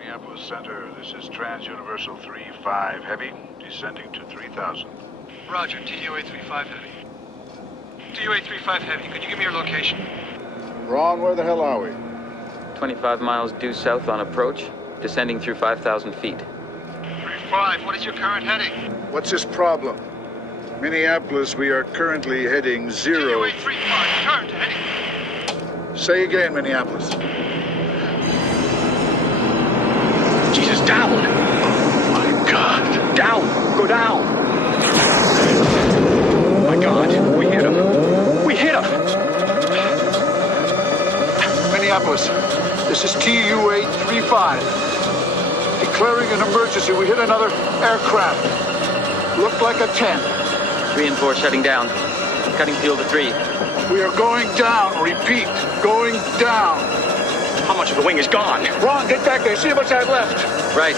Minneapolis Center, this is Trans-Universal 3-5 Heavy, descending to 3,000. Roger, TUA 3-5 Heavy. TUA 3-5 Heavy, could you give me your location? Ron, where the hell are we? 25 miles due south on approach, descending through 5,000 feet. 3-5, what is your current heading? What's this problem? Minneapolis, we are currently heading 0. TUA 3-5, turn to heading. Say again, Minneapolis. Jesus, down! Oh my God. Down! Go down! Oh my God, we hit him! We hit him! Minneapolis, this is TUA 3-5. Declaring an emergency. We hit another aircraft. Looked like a 10. 3 and 4 shutting down. Cutting fuel to 3. We are going down. Repeat, going down. How much of the wing is gone? Ron, get back there. See how much I have left. Right.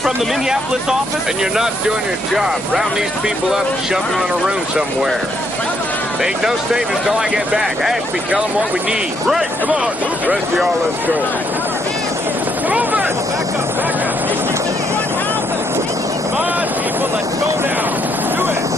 From the Minneapolis office? And you're not doing your job. Round these people up and shove them in a room somewhere. Make no statement until I get back. Ashby, tell them what we need. Right, come on. The rest of y'all, let's go. Move it! Back up, back up. Come on, people, let's go now. Do it.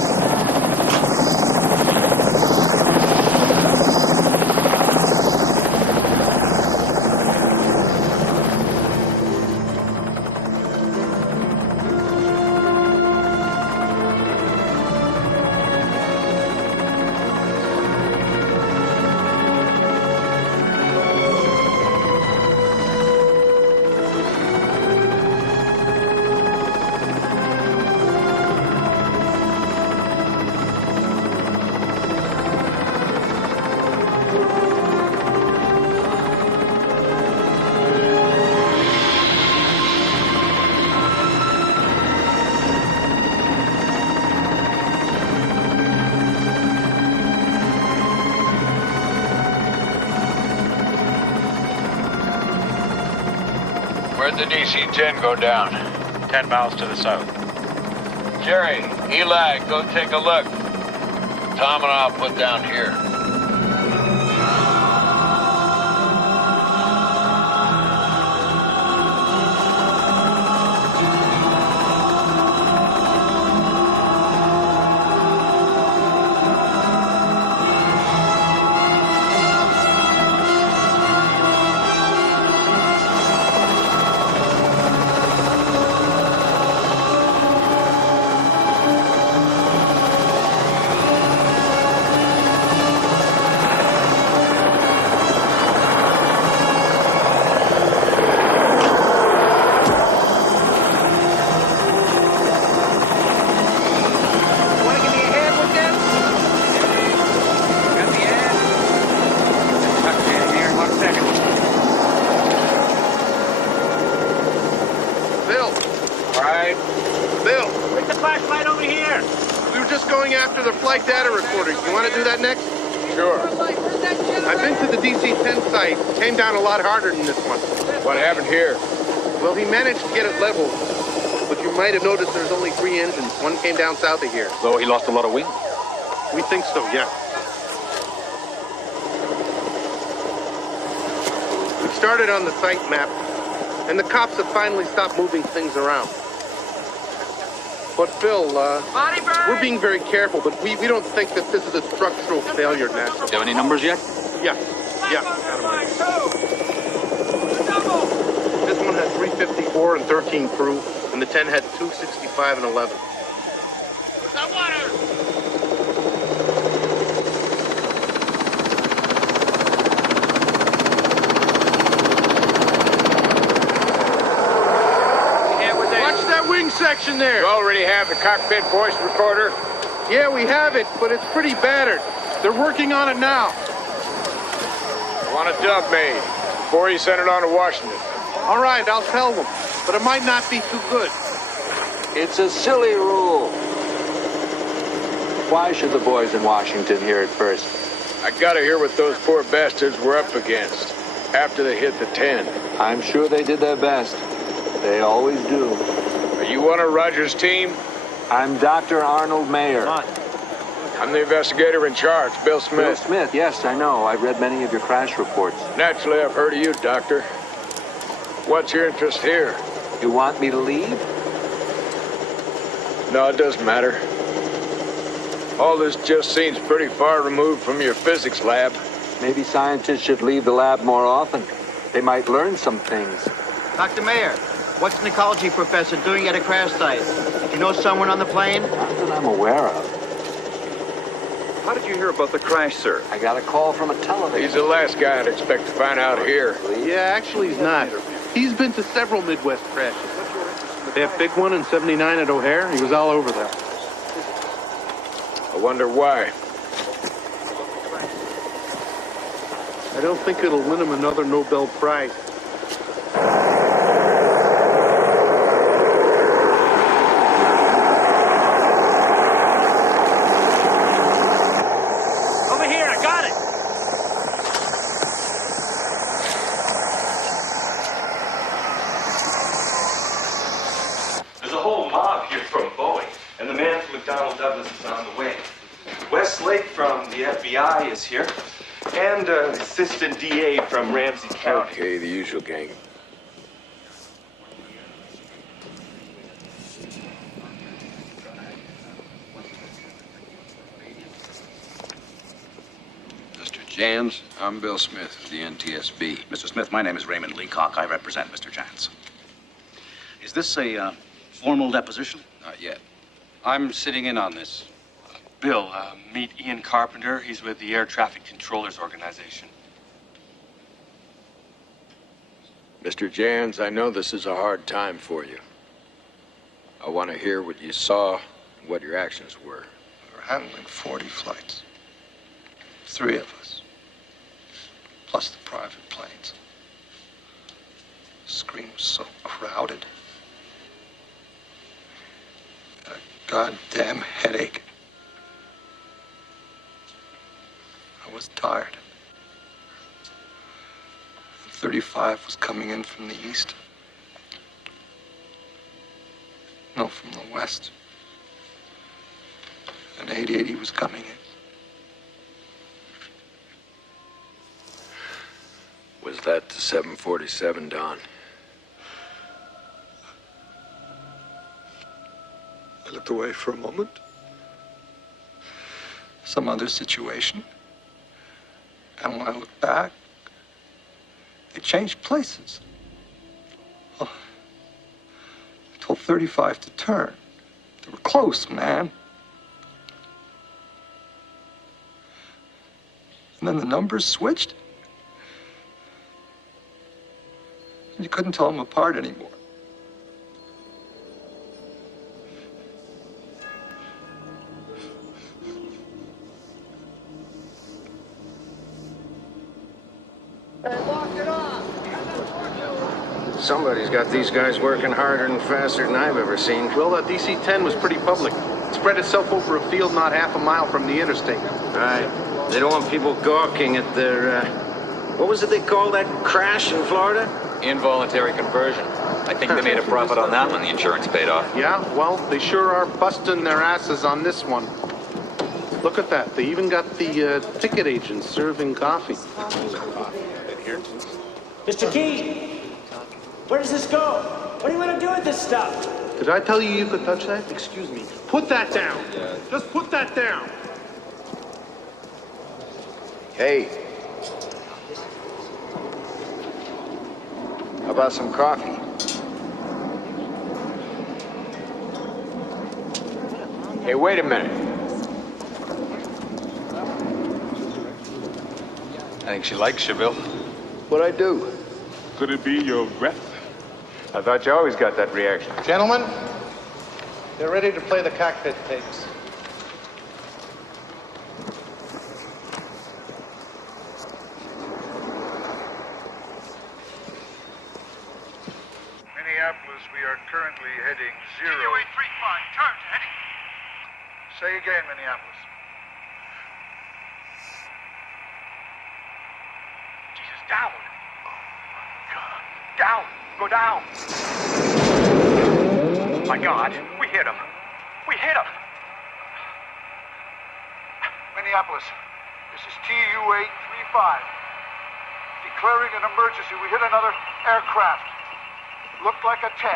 Where'd the DC-10 go down? 10 miles to the south. Jerry, Eli, go take a look. Tom and I'll put down here. my data recordings. You want to do that next? Sure. I've been to the DC-10 site. Came down a lot harder than this one. What happened here? Well, he managed to get it level, but you might have noticed there's only 3 engines. One came down south of here. So he lost a lot of wind? We think so, yeah. We started on the site map, and the cops have finally stopped moving things around. But Phil, we're being very careful, but we don't think that this is a structural failure naturally. Do you have any numbers yet? Yeah. This one had 354 and 13 crew, and the 10 had 265 and 11. That water! Watch that wing section there. You already have the cockpit voice recorder? Yeah, we have it, but it's pretty battered. They're working on it now. I want a dub made before you send it on to Washington. All right, I'll tell them, but it might not be too good. It's a silly rule. Why should the boys in Washington hear it first? I gotta hear what those poor bastards were up against after they hit the 10. I'm sure they did their best. They always do. Are you on a Rogers team? I'm Dr. Arnold Mayer. I'm the investigator in charge, Bill Smith. Bill Smith, yes, I know. I've read many of your crash reports. Naturally, I've heard of you, Doctor. What's your interest here? You want me to leave? No, it doesn't matter. All this just seems pretty far removed from your physics lab. Maybe scientists should leave the lab more often. They might learn some things. Dr. Mayer, what's an ecology professor doing at a crash site? You know someone on the plane? Not that I'm aware of. How did you hear about the crash, sir? I got a call from a television. He's the last guy I'd expect to find out here. Yeah, actually he's not. He's been to several Midwest crashes. That big one in 79 at O'Hare, he was all over there. I wonder why. I don't think it'll win him another Nobel Prize. Over here, I got it! There's a whole mob here from Boeing, and the man from McDonnell Douglas is on the way. Westlake from the FBI is here, and assistant DA from Ramsey County. Okay, the usual gang. Mr. Jans, I'm Bill Smith of the NTSB. Mr. Smith, my name is Raymond Leacock. I represent Mr. Jans. Is this a formal deposition? Not yet. I'm sitting in on this. Bill, meet Ian Carpenter. He's with the Air Traffic Controllers Organization. Mr. Jans, I know this is a hard time for you. I want to hear what you saw and what your actions were. We were handling 40 flights. 3 of us. Plus the private planes. The screen was so crowded. I had a goddamn headache. I was tired. 35 was coming in from the east. No, from the west. And 880 was coming in. Was that the 747, Don? I looked away for a moment. Some other situation. And when I looked back, they changed places. Oh, I told 35 to turn. They were close, man. And then the numbers switched. And you couldn't tell them apart anymore. Somebody's got these guys working harder and faster than I've ever seen. Well, that DC-10 was pretty public. Spread itself over a field not half a mile from the interstate. Right. They don't want people gawking at their, what was it they called that crash in Florida? Involuntary conversion. I think they made a profit on that one. The insurance paid off. Yeah, well, they sure are busting their asses on this one. Look at that. They even got the ticket agents serving coffee. Mr. Key, where does this go? What do you want to do with this stuff? Did I tell you could touch that? Excuse me. Put that down. Just put that down. Hey. How about some coffee? Hey, wait a minute. I think she likes you, Bill. What'd I do? Could it be your breath? I thought you always got that reaction. Gentlemen, they're ready to play the cockpit tapes. Minneapolis, we are currently heading 0. TUA-35, turn to heading. Say again, Minneapolis. Jesus, down. Oh, my God. Down. Go down. My God, we hit him. We hit him. Minneapolis, this is TUA-35. Declaring an emergency. We hit another aircraft. Looked like a 10.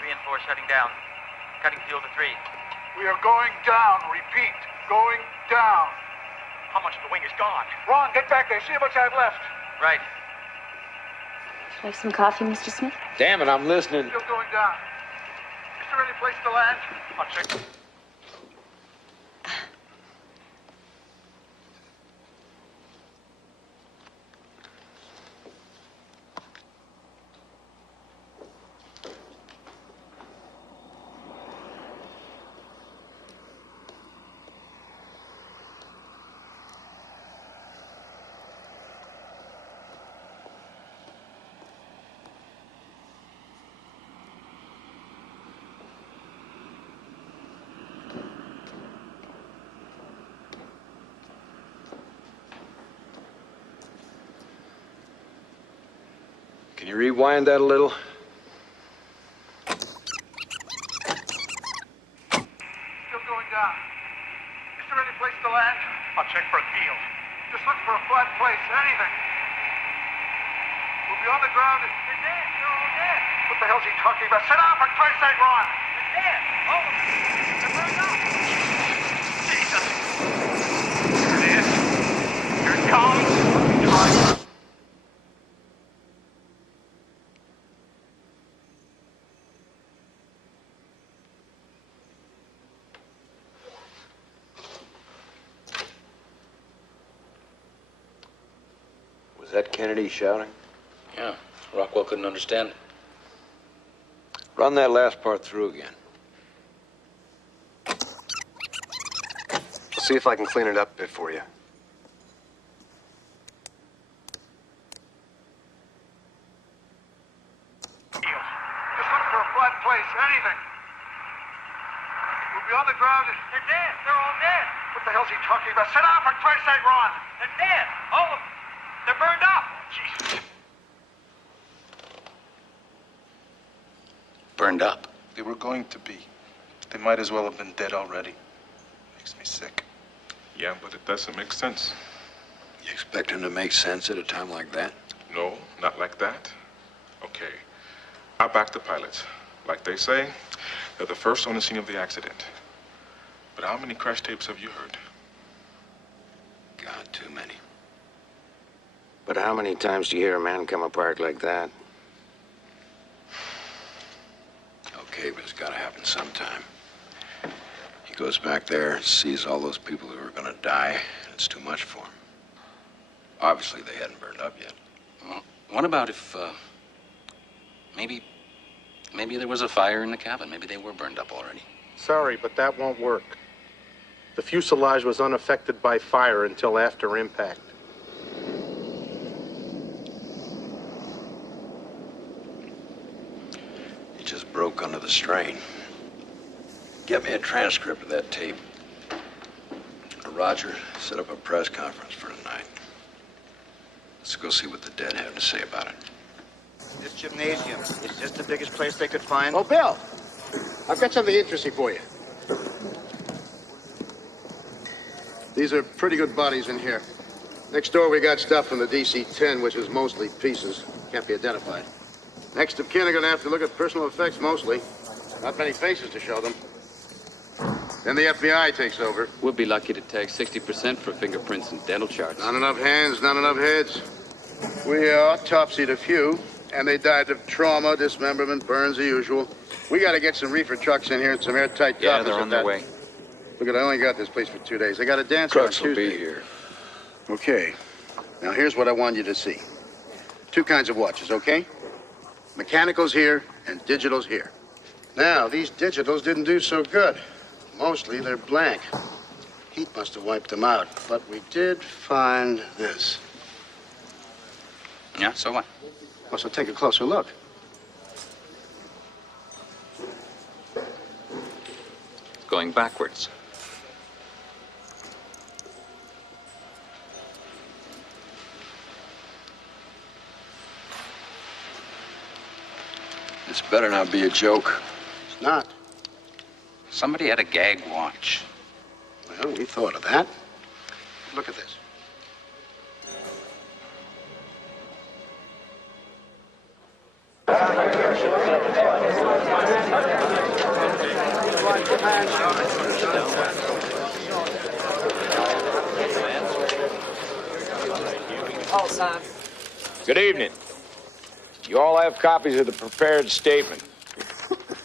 3 and 4 shutting down. Cutting fuel to 3. We are going down. Repeat, going down. How much of the wing is gone? Ron, get back there. See how much I have left. Right. Like some coffee, Mr. Smith? Damn it, I'm listening. Still going down. Is there any place to land? I'll check. Can you rewind that a little? Still going down. Is there any place to land? I'll check for a field. Just look for a flat place. Anything. We'll be on the ground. They're dead. They're all dead. What the hell's he talking about? Sit down, for Christ's sake, Ron. They're dead. All of them. They're burned up. Jesus. There it is. Here it comes. Drive. Was that Kennedy shouting? Yeah. Rockwell couldn't understand. Run that last part through again. I'll see if I can clean it up a bit for you. Just look for a flat place. Anything. We'll be on the ground. They're dead. They're all dead. What the hell's he talking about? Sit down, for Christ's sake, Ron. They're dead. All of them. They're burned up. Jesus. Burned up. They were going to be. They might as well have been dead already. Makes me sick. Yeah, but it doesn't make sense. You expect him to make sense at a time like that? No, not like that. Okay. I back the pilots. Like they say, they're the first on the scene of the accident. But how many crash tapes have you heard? God, too many. But how many times do you hear a man come apart like that? Okay, but it's got to happen sometime. He goes back there and sees all those people who are going to die, and it's too much for him. Obviously, they hadn't burned up yet. Well, what about if, maybe there was a fire in the cabin? Maybe they were burned up already. Sorry, but that won't work. The fuselage was unaffected by fire until after impact. He just broke under the strain. Get me a transcript of that tape. Roger, set up a press conference for tonight. Let's go see what the dead have to say about it. This gymnasium, is this the biggest place they could find? Oh, Bill, I've got something interesting for you. These are pretty good bodies in here. Next door, we got stuff from the DC-10, which is mostly pieces. Can't be identified. Next of kin are going to have to look at personal effects mostly. Not many faces to show them. Then the FBI takes over. We'll be lucky to take 60% for fingerprints and dental charts. Not enough hands, not enough heads. We autopsied a few, and they died of trauma, dismemberment, burns, the usual. We got to get some reefer trucks in here and some airtight coffins. Yeah, they're on their way. Look, I only got this place for 2 days. I got a dance Trucks on will Tuesday. be here. Okay. Now, here's what I want you to see. 2 kinds of watches, okay? Mechanical's here and digital's here. Now, these digitals didn't do so good. Mostly they're blank. Heat must have wiped them out. But we did find this. Yeah, so what? Well, so take a closer look. Going backwards. This better not be a joke. It's not. Somebody had a gag watch. Well, we thought of that. Look at this. Good evening. You all have copies of the prepared statement.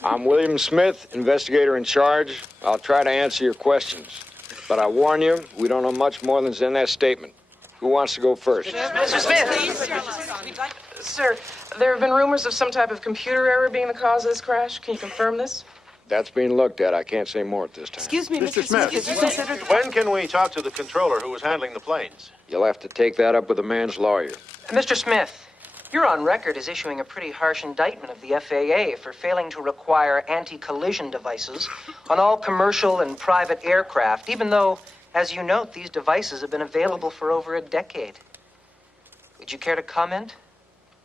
I'm William Smith, investigator in charge. I'll try to answer your questions. But I warn you, we don't know much more than's in that statement. Who wants to go first? Mr. Smith! Sir, there have been rumors of some type of computer error being the cause of this crash. Can you confirm this? That's being looked at. I can't say more at this time. Excuse me, Mr. Smith. Did you consider... When can we talk to the controller who was handling the planes? You'll have to take that up with the man's lawyer. Mr. Smith, you're on record as issuing a pretty harsh indictment of the FAA for failing to require anti-collision devices on all commercial and private aircraft, even though, as you note, these devices have been available for over a decade. Would you care to comment?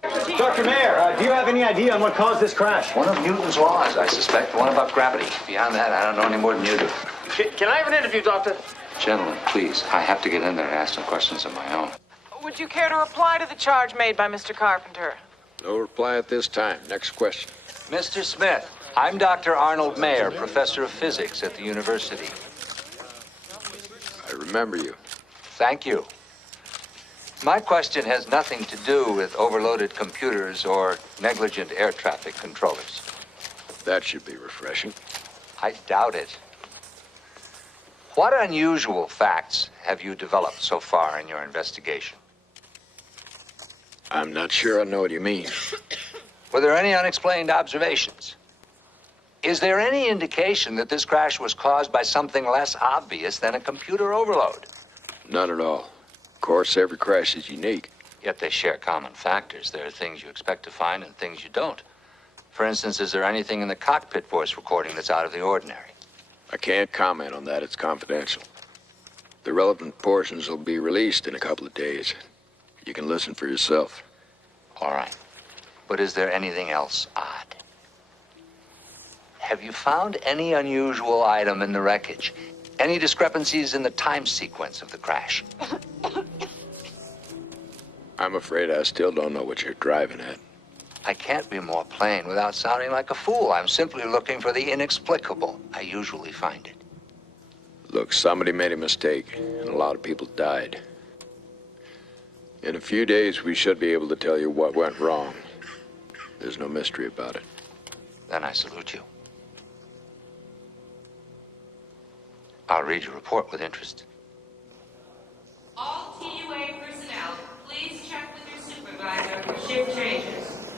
Dr. Mayer, do you have any idea on what caused this crash? One of Newton's laws, I suspect. One about gravity. Beyond that, I don't know any more than you do. Can I have an interview, Doctor? Gentlemen, please. I have to get in there and ask some questions of my own. Would you care to reply to the charge made by Mr. Carpenter? No reply at this time. Next question. Mr. Smith, I'm Dr. Arnold Mayer, professor of physics at the university. I remember you. Thank you. My question has nothing to do with overloaded computers or negligent air traffic controllers. That should be refreshing. I doubt it. What unusual facts have you developed so far in your investigation? I'm not sure I know what you mean. Were there any unexplained observations? Is there any indication that this crash was caused by something less obvious than a computer overload? None at all. Of course, every crash is unique. Yet they share common factors. There are things you expect to find and things you don't. For instance, is there anything in the cockpit voice recording that's out of the ordinary? I can't comment on that. It's confidential. The relevant portions will be released in a couple of days. You can listen for yourself. All right. But is there anything else odd? Have you found any unusual item in the wreckage? Any discrepancies in the time sequence of the crash? I'm afraid I still don't know what you're driving at. I can't be more plain without sounding like a fool. I'm simply looking for the inexplicable. I usually find it. Look, somebody made a mistake, and a lot of people died. In a few days, we should be able to tell you what went wrong. There's no mystery about it. Then I salute you. I'll read your report with interest. All TUA personnel, please check with your supervisor for shift changes.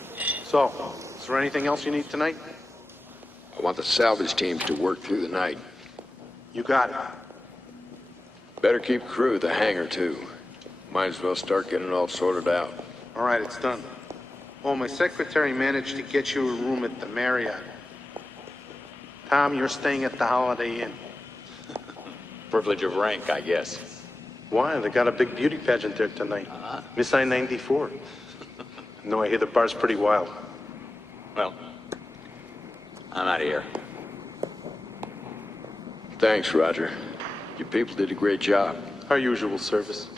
So, is there anything else you need tonight? I want the salvage teams to work through the night. You got it. Better keep crew at the hangar, too. Might as well start getting it all sorted out. All right, it's done. Oh, my secretary managed to get you a room at the Marriott. Tom, you're staying at the Holiday Inn. Privilege of rank, I guess. Why? They got a big beauty pageant there tonight. Miss I-94. No, I hear the bar's pretty wild. Well, I'm out of here. Thanks, Roger. You people did a great job. Our usual service.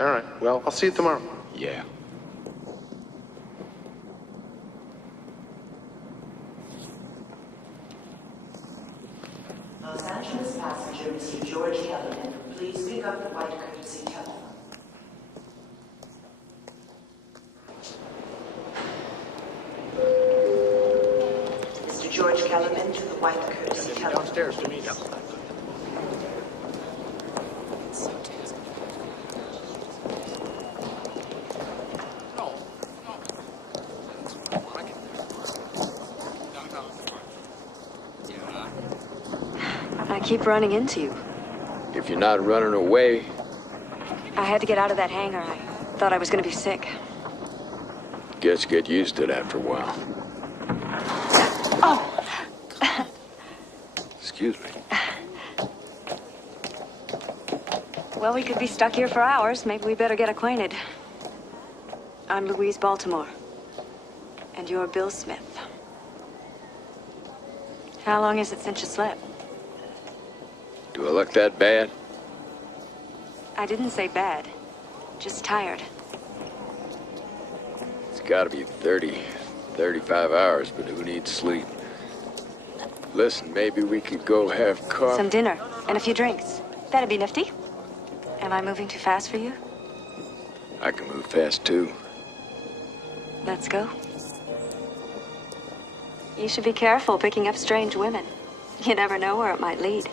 All right, well, I'll see you tomorrow. Yeah. Los Angeles passenger Mr. George Kellerman, please pick up the white courtesy telephone. Mr. George Kellerman to the white courtesy telephone. Downstairs to meet. I keep running into you. If you're not running away, I had to get out of that hangar. I thought I was going to be sick. guess get used to it after a while. Oh! Excuse me. Well, we could be stuck here for hours. Maybe we better get acquainted. I'm Louise Baltimore. And you're Bill Smith. How long is it since you slept? Do I look that bad? I didn't say bad. Just tired. It's gotta be 30, 35 hours, but who needs sleep? Listen, maybe we could go have coffee. Some dinner and a few drinks. That'd be nifty. Am I moving too fast for you? I can move fast, too. Let's go. You should be careful picking up strange women. You never know where it might lead.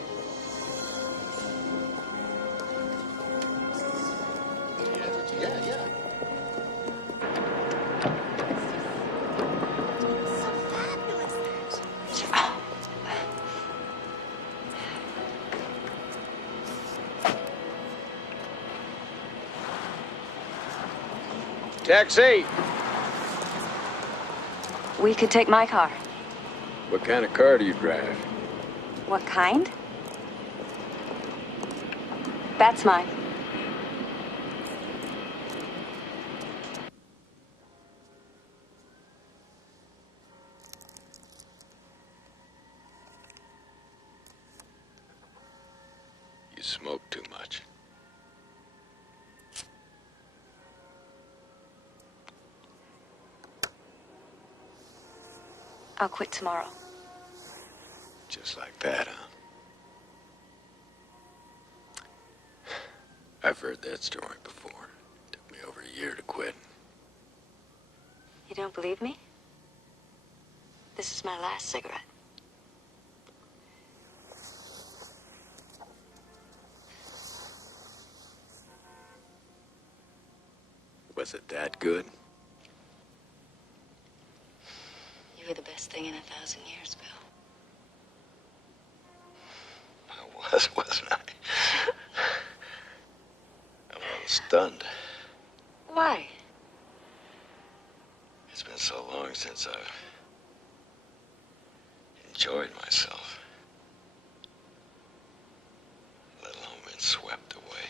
Taxi! We could take my car. What kind of car do you drive? What kind? That's mine. You smoke too much. I'll quit tomorrow. Just like that, huh? I've heard that story before. Took me over a year to quit. You don't believe me? This is my last cigarette. Was it that good? You were the best thing in 1,000 years, Bill. I was, wasn't I? I'm a little stunned. Why? It's been so long since I've enjoyed myself. Let alone been swept away.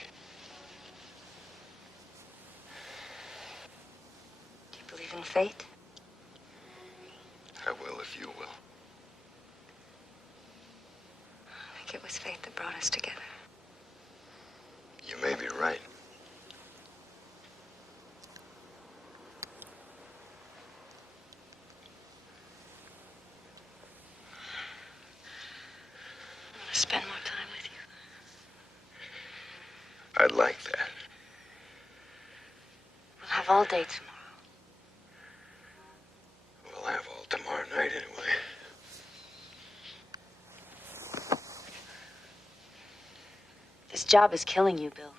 Do you believe in fate? I will if you will. I think it was fate that brought us together. You may be right. I want to spend more time with you. I'd like that. We'll have all day tomorrow. We'll have all tomorrow night anyway. This job is killing you, Bill.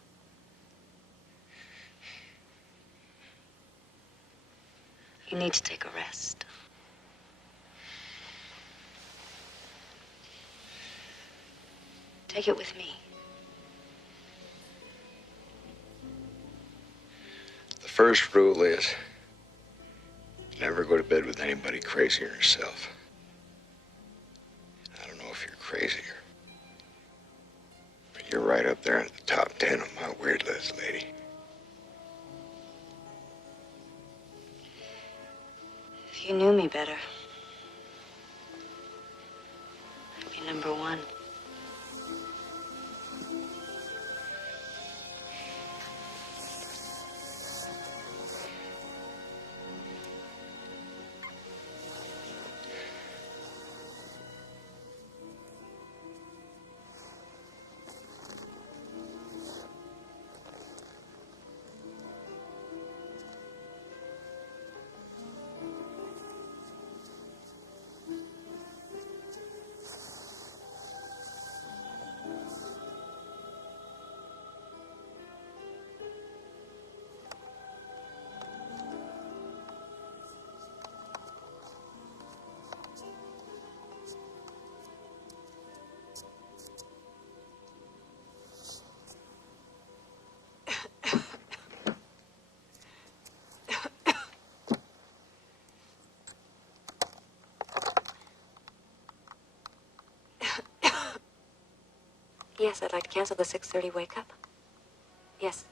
You need to take a rest. Take it with me. The first rule is never go to bed with anybody crazier than yourself. crazier. But you're right up there in the top 10 on my weird list, lady. If you knew me better, I'd be number one. Yes, I'd like to cancel the 6:30 wake-up. Yes.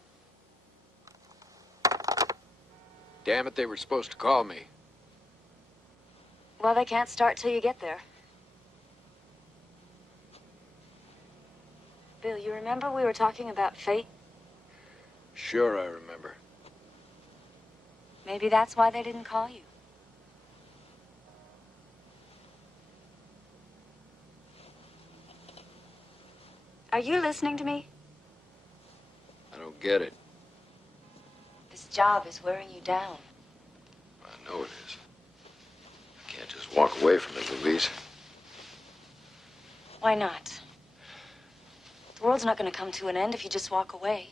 Damn it, they were supposed to call me. Well, they can't start till you get there. Bill, you remember we were talking about fate? Sure, I remember. Maybe that's why they didn't call you. Are you listening to me? I don't get it. This job is wearing you down. I know it is. I can't just walk away from it, Louise. Why not? The world's not going to come to an end if you just walk away.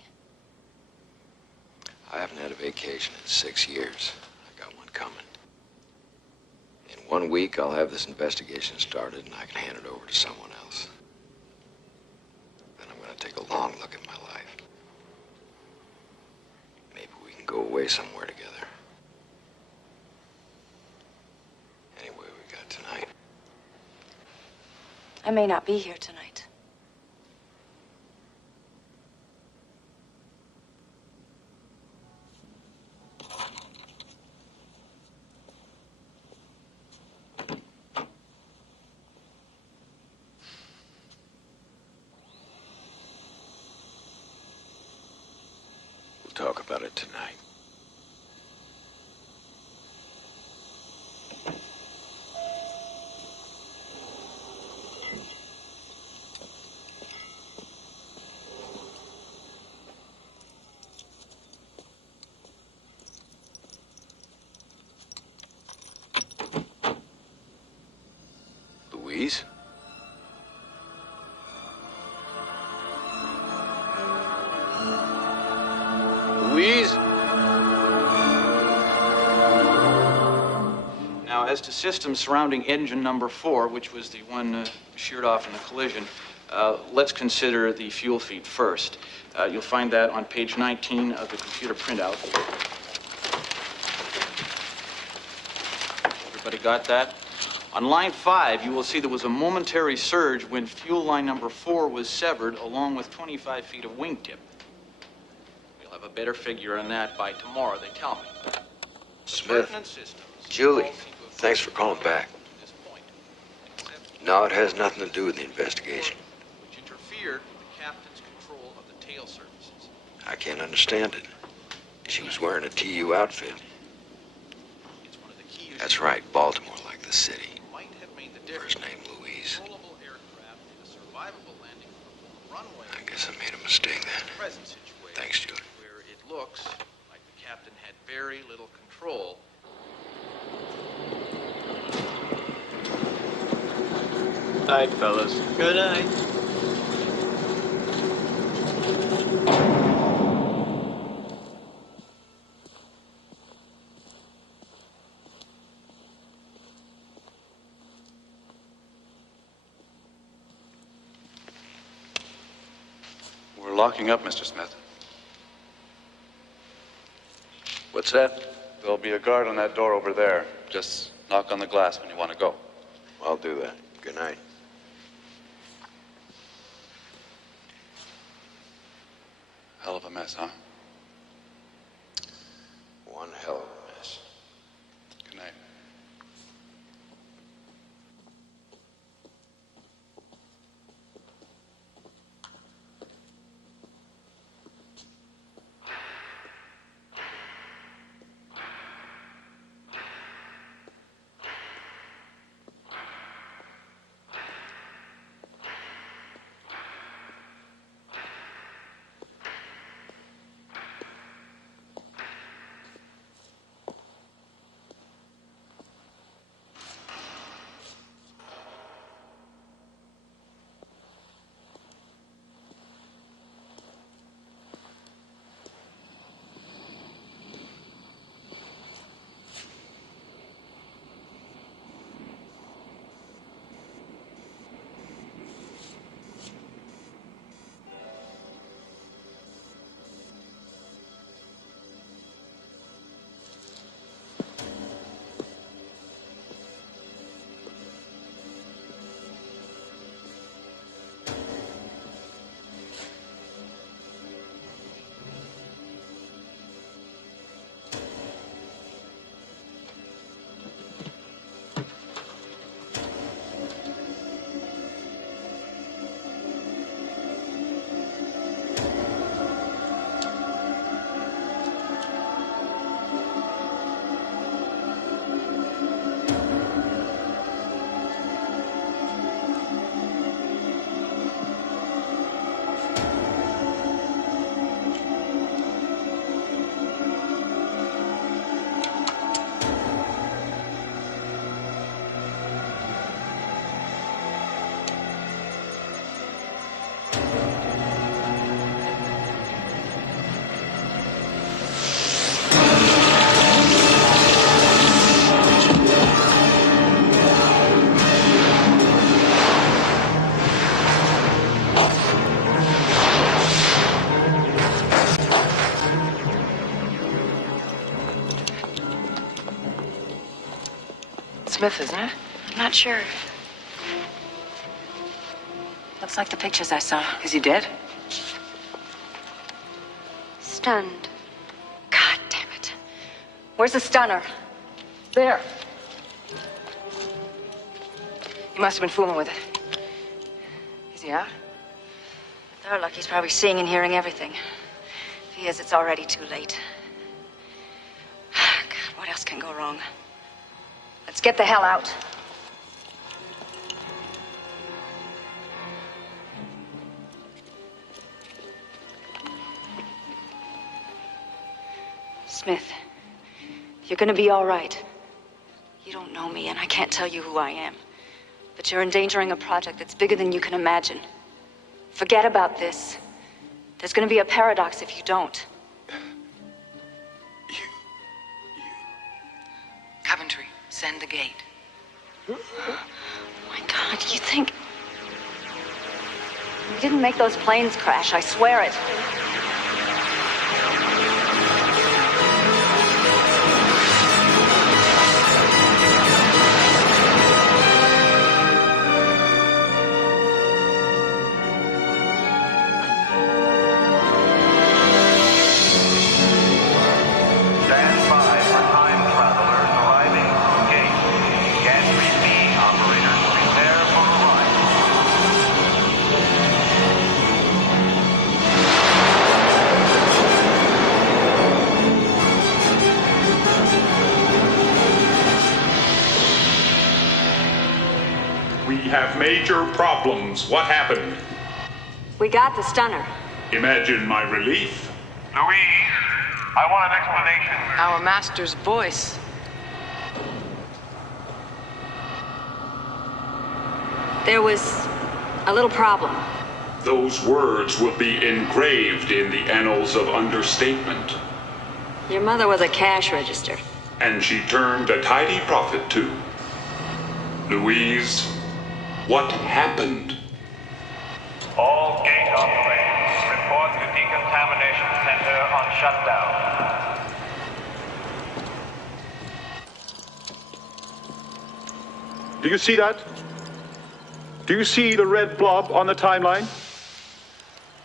I haven't had a vacation in 6 years. I got one coming. In 1 week, I'll have this investigation started, and I can hand it over to someone else. Then I'm going to take a long look at my life. Maybe we can go away somewhere together. Anyway, we got tonight. I may not be here tonight. We'll talk about it tonight. Louise? Louise? Now, as to systems surrounding engine number 4, which was the one sheared off in the collision, let's consider the fuel feed first. You'll find that on page 19 of the computer printout. Everybody got that? On line 5, you will see there was a momentary surge when fuel line number 4 was severed, along with 25 feet of wingtip. We'll have a better figure on that by tomorrow, they tell me. Smith, Julie, thanks for calling back. No, it has nothing to do with the investigation. Which interfered with the captain's control of the tail surfaces. I can't understand it. She was wearing a TU outfit. That's right, Baltimore, like the city. First name Louise. I guess I made a mistake then. Thanks, Julie. Where it looks like the captain had very little control. Night, fellas. Good night. We're locking up, Mr. Smith. What's that? There'll be a guard on that door over there. Just knock on the glass when you want to go. I'll do that. Good night. Hell of a mess, huh? One hell of a mess. Good night. Smith, isn't it? I'm not sure. Looks like the pictures I saw. Is he dead? Stunned. God damn it. Where's the stunner? There. He must have been fooling with it. Is he out? With our luck, he's probably seeing and hearing everything. If he is, it's already too late. God, what else can go wrong? Let's get the hell out. Smith, you're gonna be all right. You don't know me, and I can't tell you who I am. But you're endangering a project that's bigger than you can imagine. Forget about this. There's gonna be a paradox if you don't. Coventry, send the gate. Oh my God, you think... We didn't make those planes crash, I swear it. Stand by for time travelers arriving through gate. Gantry B operators prepare for arrival. We have major problems. What happened? We got the stunner. Imagine my relief. Louise, I want an explanation. Our master's voice. There was a little problem. Those words will be engraved in the annals of understatement. Your mother was a cash register. And she turned a tidy profit, too. Louise, what happened? All gate operators report to decontamination center on shutdown. Do you see that? Do you see the red blob on the timeline?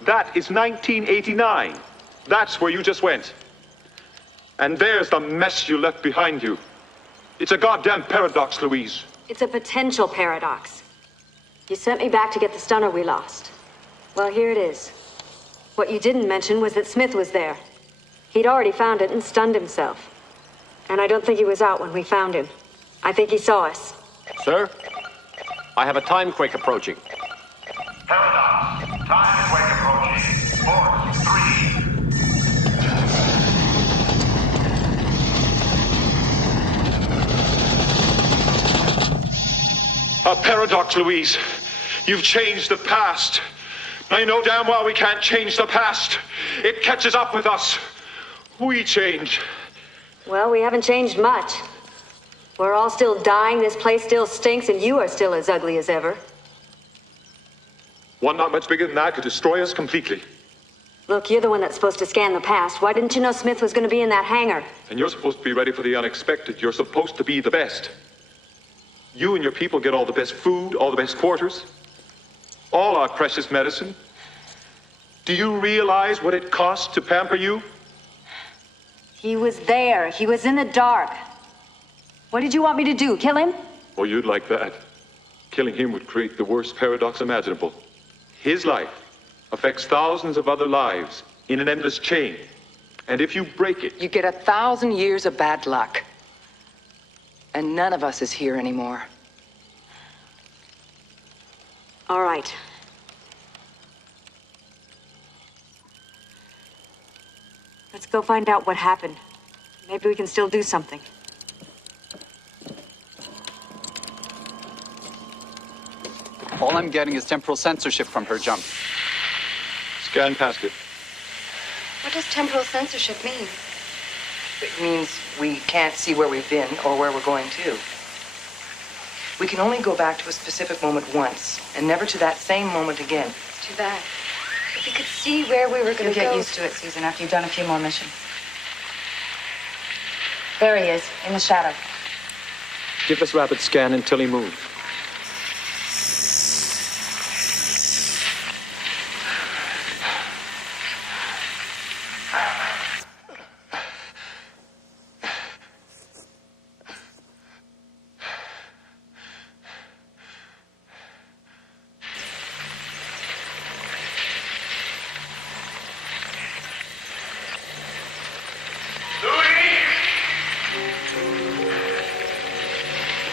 That is 1989. That's where you just went. And there's the mess you left behind you. It's a goddamn paradox, Louise. It's a potential paradox. You sent me back to get the stunner we lost. Well, here it is. What you didn't mention was that Smith was there. He'd already found it and stunned himself. And I don't think he was out when we found him. I think he saw us. Sir, I have a time quake approaching. Paradox. Time quake approaching. Force 3. A paradox, Louise. You've changed the past. Now you know damn well we can't change the past. It catches up with us. We change. Well, we haven't changed much. We're all still dying, this place still stinks, and you are still as ugly as ever. One not much bigger than that could destroy us completely. Look, you're the one that's supposed to scan the past. Why didn't you know Smith was going to be in that hangar? And you're supposed to be ready for the unexpected. You're supposed to be the best. You and your people get all the best food, all the best quarters, all our precious medicine. Do you realize what it costs to pamper you? He was there. He was in the dark. What did you want me to do, kill him? Oh, you'd like that. Killing him would create the worst paradox imaginable. His life affects thousands of other lives in an endless chain. And if you break it... You get 1,000 years of bad luck. And none of us is here anymore. All right. Let's go find out what happened. Maybe we can still do something. All I'm getting is temporal censorship from her jump. Scan past it. What does temporal censorship mean? It means we can't see where we've been or where we're going to. We can only go back to a specific moment once, and never to that same moment again. Too bad. If we could see where we were going to go... You'll get used to it, Susan, after you've done a few more missions. There he is, in the shadow. Give us rapid scan until he moves.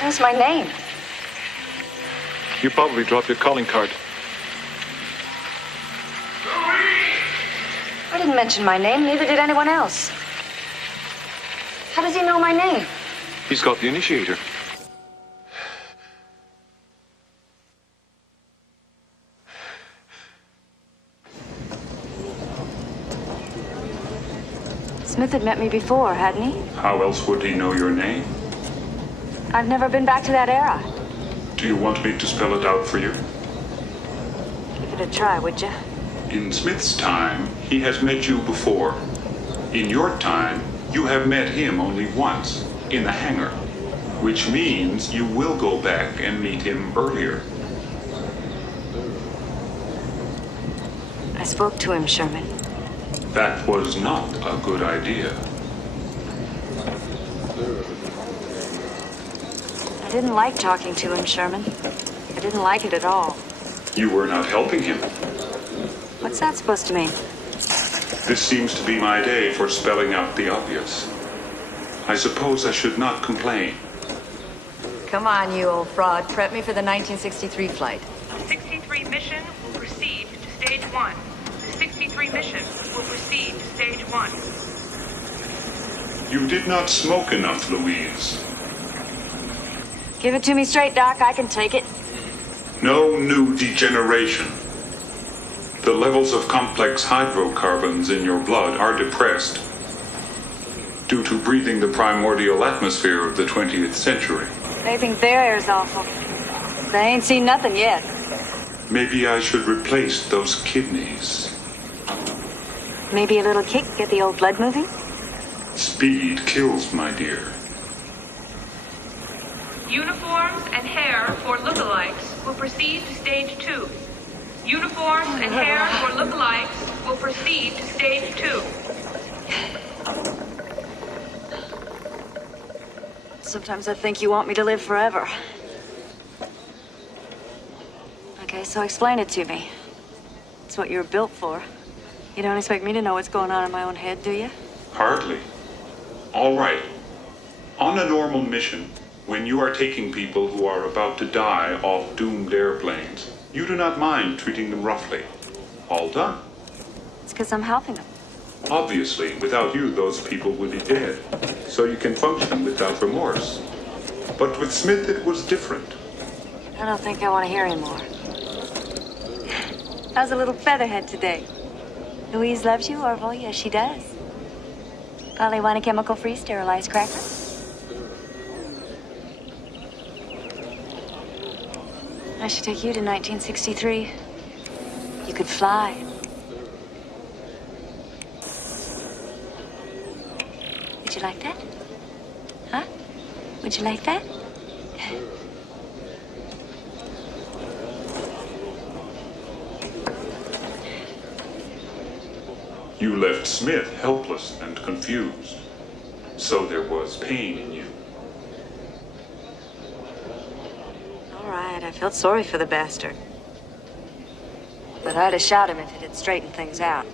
That's my name. You probably dropped your calling card. I didn't mention my name, neither did anyone else. How does he know my name? He's got the initiator. Smith had met me before, hadn't he? How else would he know your name? I've never been back to that era. Do you want me to spell it out for you? Give it a try, would you? In Smith's time, he has met you before. In your time, you have met him only once, in the hangar. Which means you will go back and meet him earlier. I spoke to him, Sherman. That was not a good idea. I didn't like talking to him, Sherman. I didn't like it at all. You were not helping him. What's that supposed to mean? This seems to be my day for spelling out the obvious. I suppose I should not complain. Come on, you old fraud. Prep me for the 1963 flight. The 63 mission will proceed to stage 1. The 63 mission will proceed to stage 1. You did not smoke enough, Louise. Give it to me straight, Doc. I can take it. No new degeneration. The levels of complex hydrocarbons in your blood are depressed due to breathing the primordial atmosphere of the 20th century. They think their air's awful. They ain't seen nothing yet. Maybe I should replace those kidneys. Maybe a little kick, get the old blood moving? Speed kills, my dear. Uniforms and hair for lookalikes will proceed to stage 2. Uniforms and hair for lookalikes We'll proceed to stage 2. Sometimes I think you want me to live forever. Okay, so explain it to me. It's what you were built for. You don't expect me to know what's going on in my own head, do you? Hardly. All right. On a normal mission, when you are taking people who are about to die off doomed airplanes, you do not mind treating them roughly. All done. It's because I'm helping them. Obviously, without you, those people would be dead. So you can function without remorse. But with Smith, it was different. I don't think I want to hear anymore. How's a little featherhead today? Louise loves you, Orville? Yes, she does. Probably want a chemical-free sterilized cracker? I should take you to 1963. You could fly. Would you like that? Huh? Would you like that? You left Smith helpless and confused. So there was pain in you. All right, I felt sorry for the bastard. But I'd have shot him if it had straightened things out.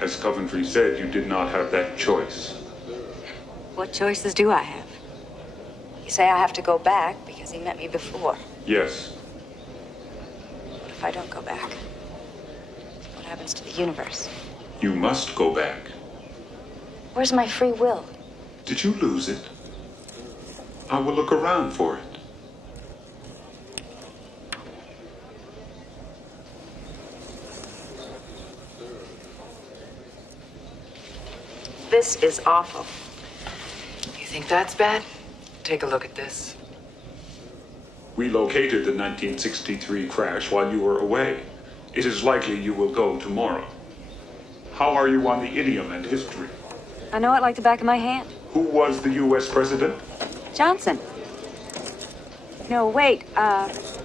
As Coventry said, you did not have that choice. What choices do I have? You say I have to go back because he met me before. Yes. What if I don't go back? What happens to the universe? You must go back. Where's my free will? Did you lose it? I will look around for it. This is awful. You think that's bad? Take a look at this. We located the 1963 crash while you were away. It is likely you will go tomorrow. How are you on the idiom and history? I know it like the back of my hand. Who was the U.S. president? Johnson. No, wait.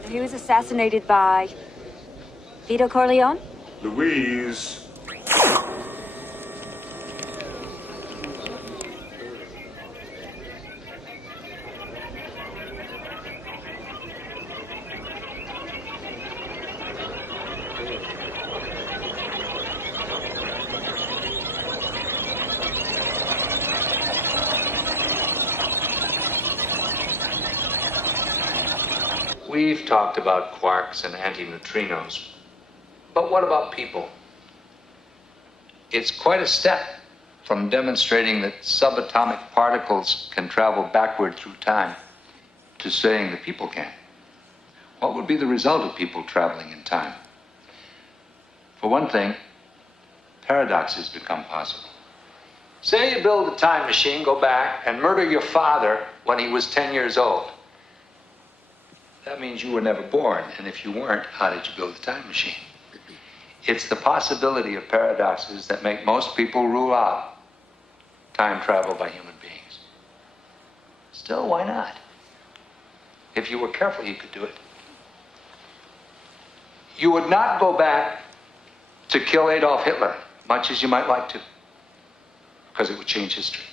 He was assassinated by Vito Corleone? Louise. We've talked about quarks and antineutrinos, but what about people? It's quite a step from demonstrating that subatomic particles can travel backward through time to saying that people can. What would be the result of people traveling in time? For one thing, paradoxes become possible. Say you build a time machine, go back, and murder your father when he was 10 years old. That means you were never born, and if you weren't, how did you build the time machine? It's the possibility of paradoxes that make most people rule out time travel by human beings. Still, why not? If you were careful, you could do it. You would not go back to kill Adolf Hitler, much as you might like to, because it would change history.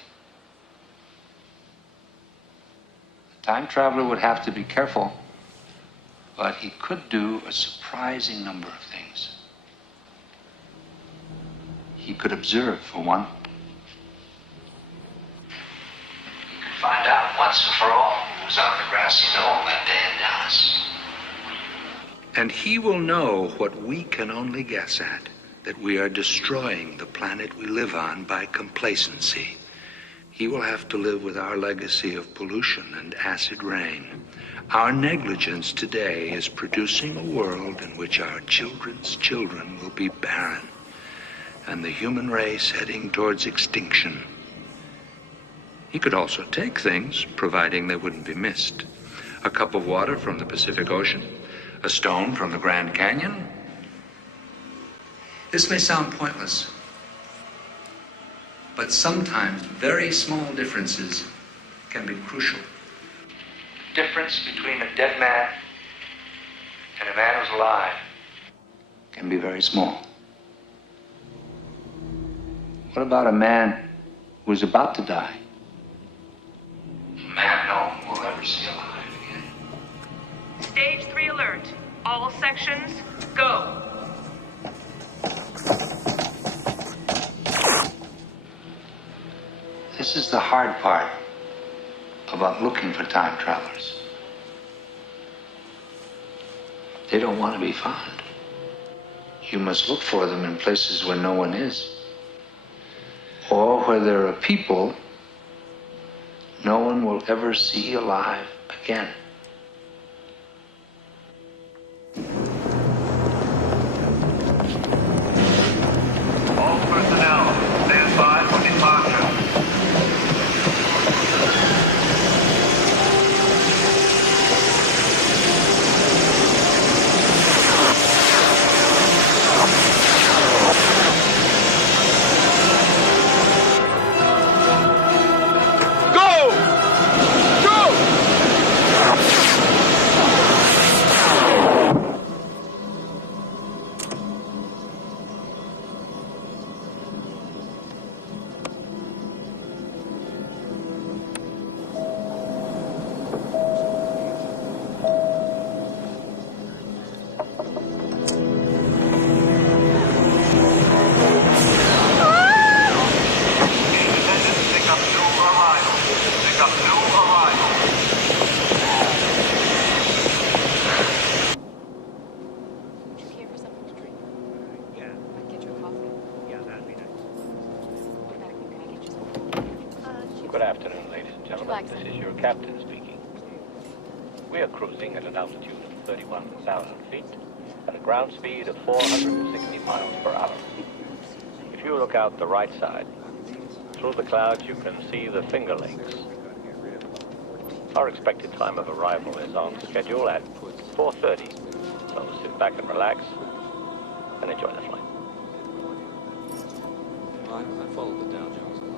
The time traveler would have to be careful, but he could do a surprising number of things. He could observe, for one. He could find out once and for all who was on the grassy knoll that day in Dallas. And he will know what we can only guess at, that we are destroying the planet we live on by complacency. He will have to live with our legacy of pollution and acid rain. Our negligence today is producing a world in which our children's children will be barren, and the human race heading towards extinction. He could also take things, providing they wouldn't be missed. A cup of water from the Pacific Ocean, a stone from the Grand Canyon. This may sound pointless, but sometimes very small differences can be crucial. Difference between a dead man and a man who's alive can be very small. What about a man who is about to die? A man no one will ever see alive again. Stage 3 alert. All sections, go. This is the hard part about looking for time travelers. They don't want to be found. You must look for them in places where no one is, or where there are people no one will ever see alive again. All personnel, stand by for departure. Good afternoon, ladies and gentlemen. This is your captain speaking. We are cruising at an altitude of 31,000 feet at a ground speed of 460 miles per hour. If you look out the right side, through the clouds you can see the Finger Lakes. Our expected time of arrival is on schedule at 4:30, so sit back and relax and enjoy the flight. I followed the Dow Jones a lot.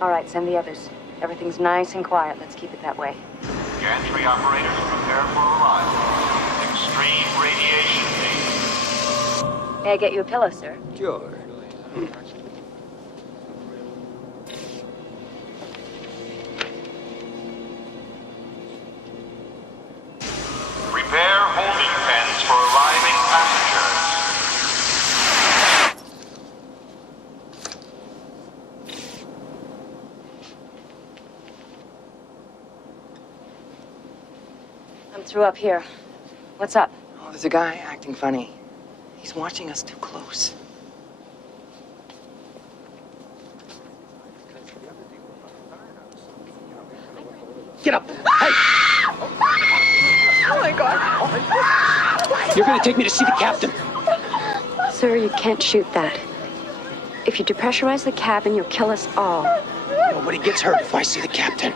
All right, send the others. Everything's nice and quiet. Let's keep it that way. Gantry operators prepare for arrival. Extreme radiation danger. May I get you a pillow, sir? Sure. Prepare holding pens for arriving passengers. I'm through up here. What's up? Oh, there's a guy acting funny. He's watching us too close. Get up! Hey! Oh my God! You're gonna take me to see the captain. Sir, you can't shoot that. If you depressurize the cabin, you'll kill us all. Nobody gets hurt if I see the captain.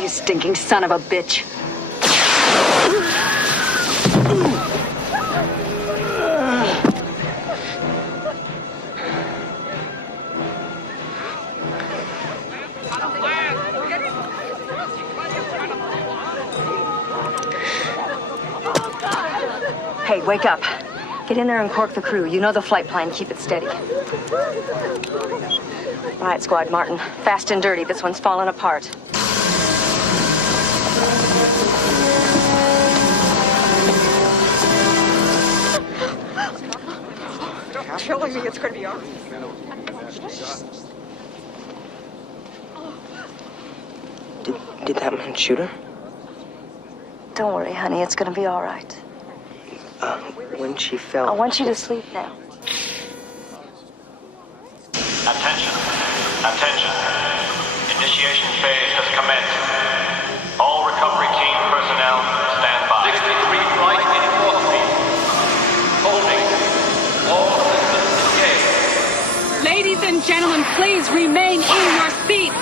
You stinking son of a bitch. Hey, wake up. Get in there and cork the crew. You know the flight plan. Keep it steady. All right, Squad Martin. Fast and dirty. This one's falling apart. Killing me, it's going to be over. Did that man shoot her? Don't worry, honey. It's going to be all right. When she fell. I want you to sleep now. Attention. Attention. Initiation phase has commenced. All recovery team personnel stand by. 63 flight in 4th speed. and gentlemen, please remain in your seats.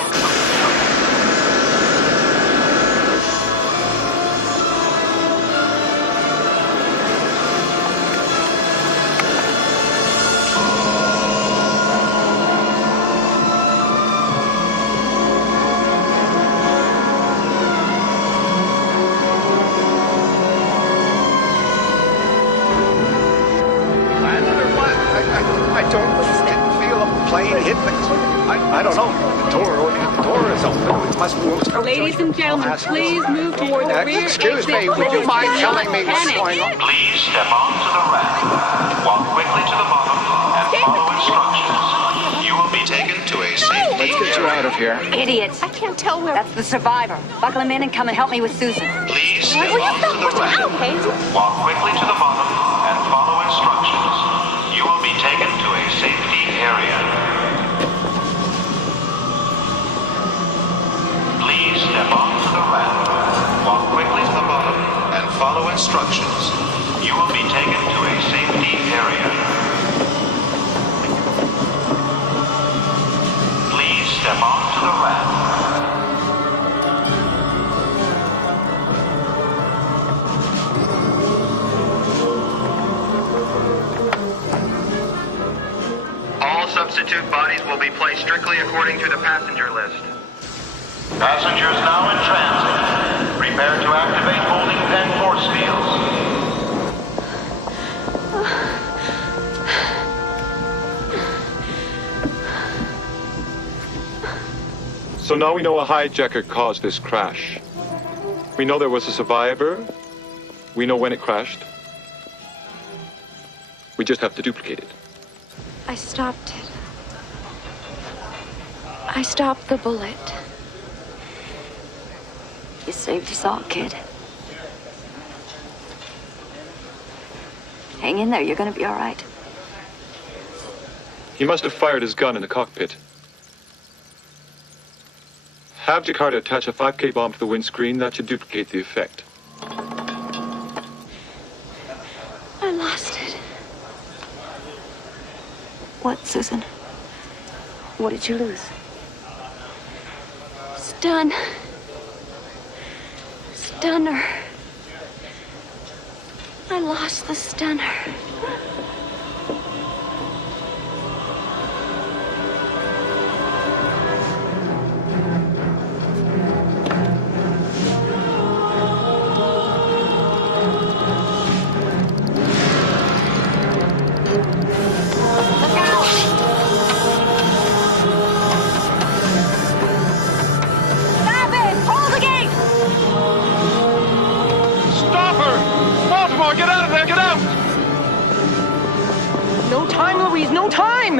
I don't know. The door is open. It must be. Ladies and gentlemen, please move toward the rear Excuse exit. me, would you mind telling me what's Panic. going on? Please step onto the ramp. Walk quickly to the bottom and follow instructions. You will be taken to a safety Let's get you out of here. Idiots. I can't tell where. That's the survivor. Buckle him in and come and help me with Susan. Please step onto the ramp. Walk quickly to the bottom and follow instructions. You will be taken to a safety area. Please step onto the ramp. Walk quickly to the bottom and follow instructions. You will be taken to a safety area. Please step onto the ramp. All substitute bodies will be placed strictly according to the passenger list. Passengers now in transit. Prepare to activate holding pen force fields. So now we know a hijacker caused this crash. We know there was a survivor. We know when it crashed. We just have to duplicate it. I stopped it. I stopped the bullet. You saved us all, kid. Hang in there. You're gonna be all right. He must have fired his gun in the cockpit. Have Jakarta attach a 5K bomb to the windscreen. That should duplicate the effect. I lost it. What, Susan? What did you lose? Stun. Stunner. I lost the stunner. Get out of there! Get out! No time, Louise, no time!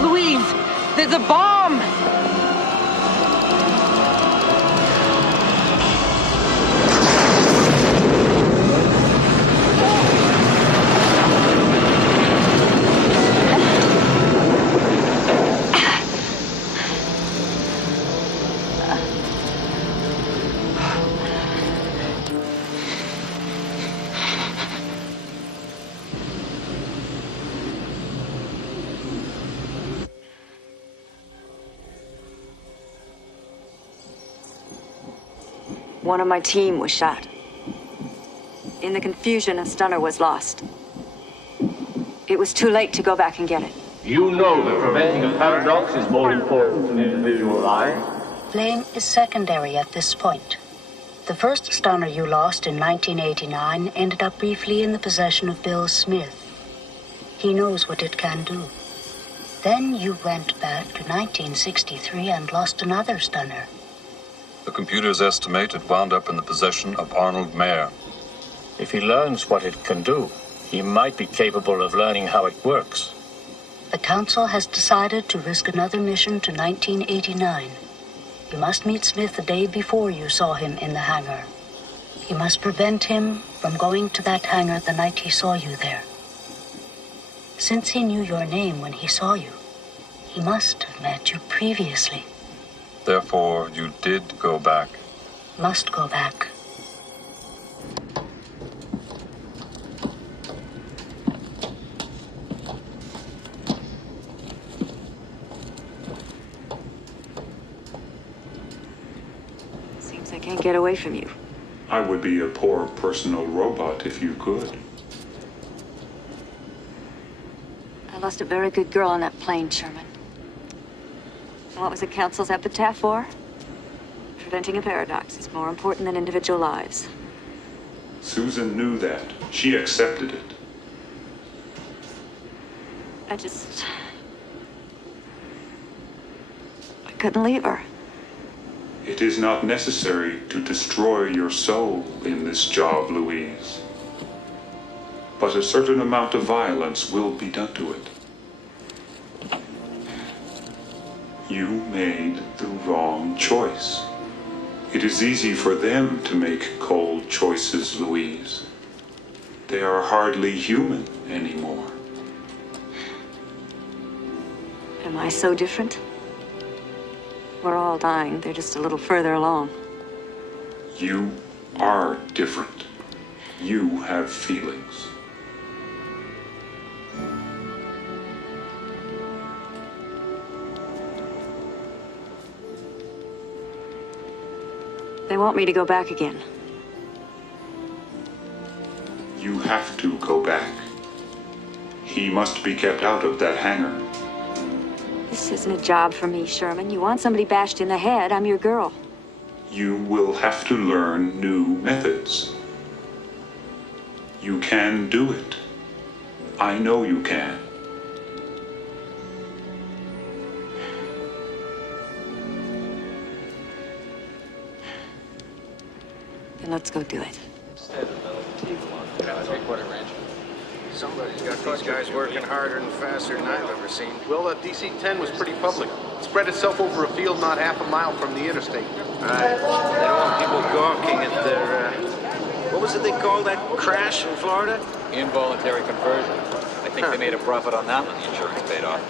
Louise, there's a bomb! One of my team was shot. In the confusion, a stunner was lost. It was too late to go back and get it. You know that preventing a paradox is more important than individual life. Blame is secondary at this point. The first stunner you lost in 1989 ended up briefly in the possession of Bill Smith. He knows what it can do. Then you went back to 1963 and lost another stunner. The computers estimate it wound up in the possession of Arnold Mayer. If he learns what it can do, he might be capable of learning how it works. The Council has decided to risk another mission to 1989. You must meet Smith the day before you saw him in the hangar. You must prevent him from going to that hangar the night he saw you there. Since he knew your name when he saw you, He must have met you previously. Therefore, you did go back. Must go back. Seems I can't get away from you. I would be a poor personal robot if you could. I lost a very good girl on that plane, Sherman. And what was the Council's epitaph for? Preventing a paradox is more important than individual lives. Susan knew that. She accepted it. I couldn't leave her. It is not necessary to destroy your soul in this job, Louise. But a certain amount of violence will be done to it. You made the wrong choice. It is easy for them to make cold choices, Louise. They are hardly human anymore. Am I so different? We're all dying. They're just a little further along. You are different. You have feelings. They want me to go back again. You have to go back. He must be kept out of that hangar. This isn't a job for me, Sherman. You want somebody bashed in the head, I'm your girl. You will have to learn new methods. You can do it. I know you can. Then let's go do it. Somebody's got these guys working harder and faster than I've ever seen. Well, that DC-10 was pretty public. It spread itself over a field not half a mile from the interstate. Right. They don't want people gawking at their, what was it they called that crash in Florida? Involuntary conversion. I think they made a profit on that one. The insurance paid off.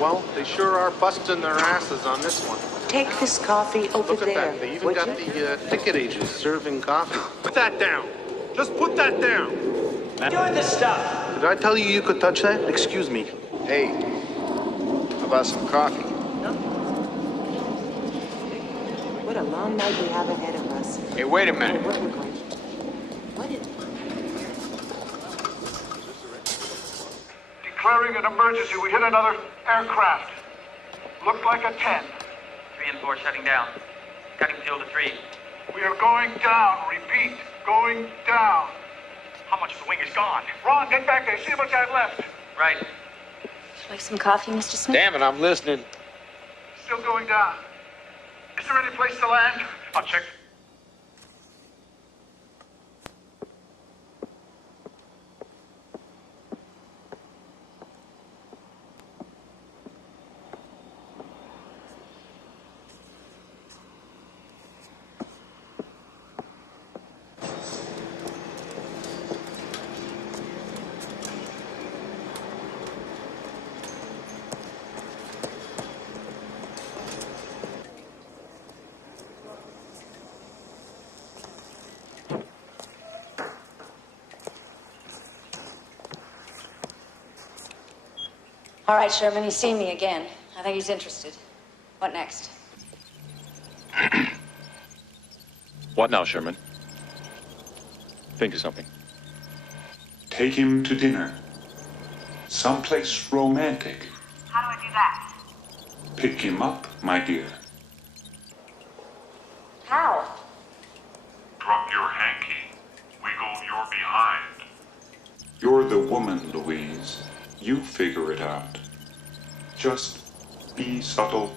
Well, they sure are busting their asses on this one. Take this coffee over Look at there. that. They even got the ticket agents serving coffee. Put that down. Just put that down. Doing this stuff. Did I tell you you could touch that? Excuse me. Hey, how about some coffee? What a long night we have ahead of us. Hey, wait a minute. Declaring an emergency. We hit another aircraft. Looked like a 10. 3 and 4 shutting down. Cutting fuel to 3. We are going down. Repeat, going down. How much of the wing is gone? Ron, get back there. See how much I have left. Right. Would you like some coffee, Mr. Smith? Damn it, I'm listening. Still going down. Is there any place to land? I'll check. All right, Sherman, he's seen me again. I think he's interested. What next? What now, Sherman? Think of something. Take him to dinner. Someplace romantic. How do I do that? Pick him up, my dear. How? Drop your hanky. Wiggle your behind. You're the woman, Louise. You figure it out. Just be subtle.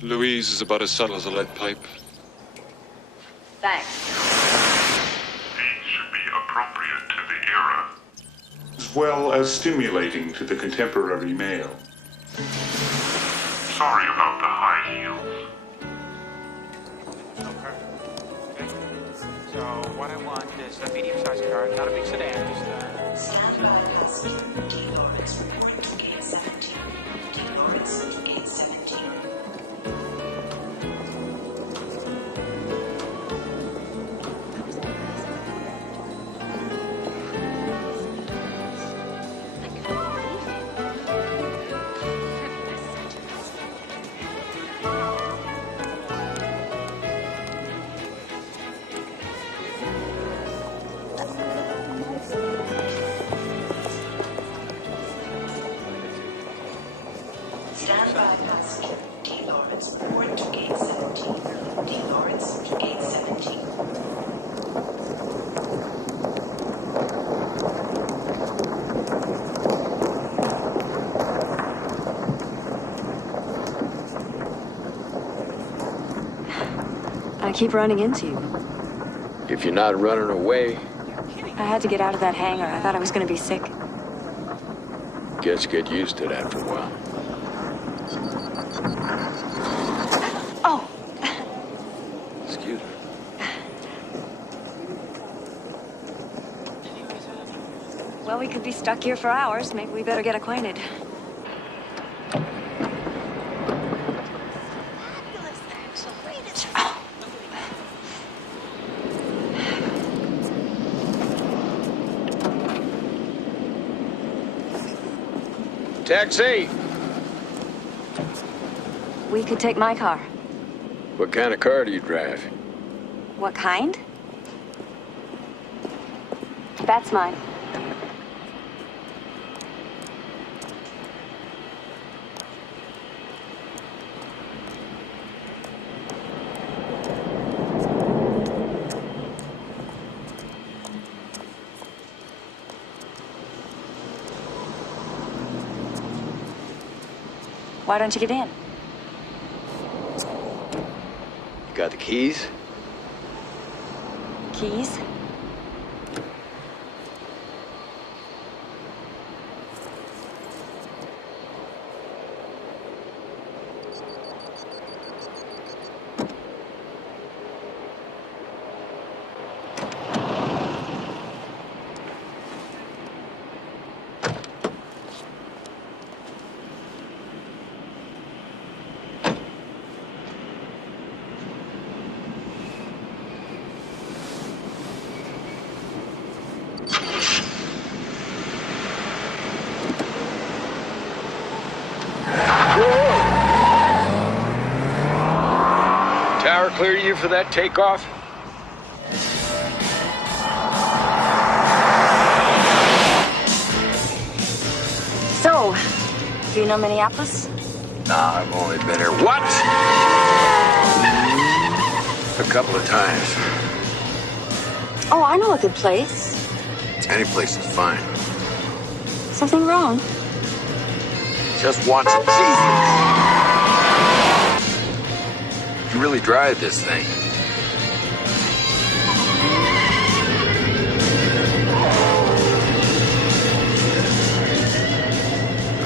Louise is about as subtle as a lead pipe. Thanks. These should be appropriate to the era, as well as stimulating to the contemporary male. Sorry about the high heels. Okay. So what I want is a medium-sized car, not a big sedan, just Stand by, passenger. T-Lawrence reporting to Gate 17. Standby passenger, D. Lawrence, board to gate 17. D. Lawrence to gate 17. I keep running into you. If you're not running away, I had to get out of that hangar. I thought I was going to be sick. guess you get used to it after a while. Oh! Excuse me. Well, we could be stuck here for hours. Maybe we better get acquainted. Taxi! We could take my car. What kind of car do you drive? What kind? That's mine. Why don't you get in? You got the keys? Keys? Tower clear you for that takeoff? So, do you know Minneapolis? Nah, I've only been here. What? A couple of times. Oh, I know a good place. Any place is fine. Something wrong? Just want some cheese. You really drive this thing.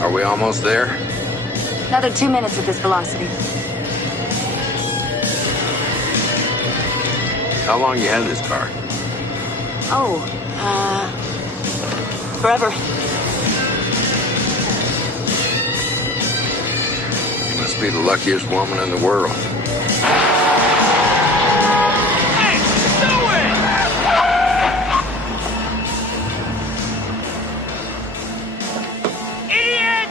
Are we almost there? Another 2 minutes at this velocity. How long you had this car? Oh, forever. You must be the luckiest woman in the world. Hey, do it! Idiot!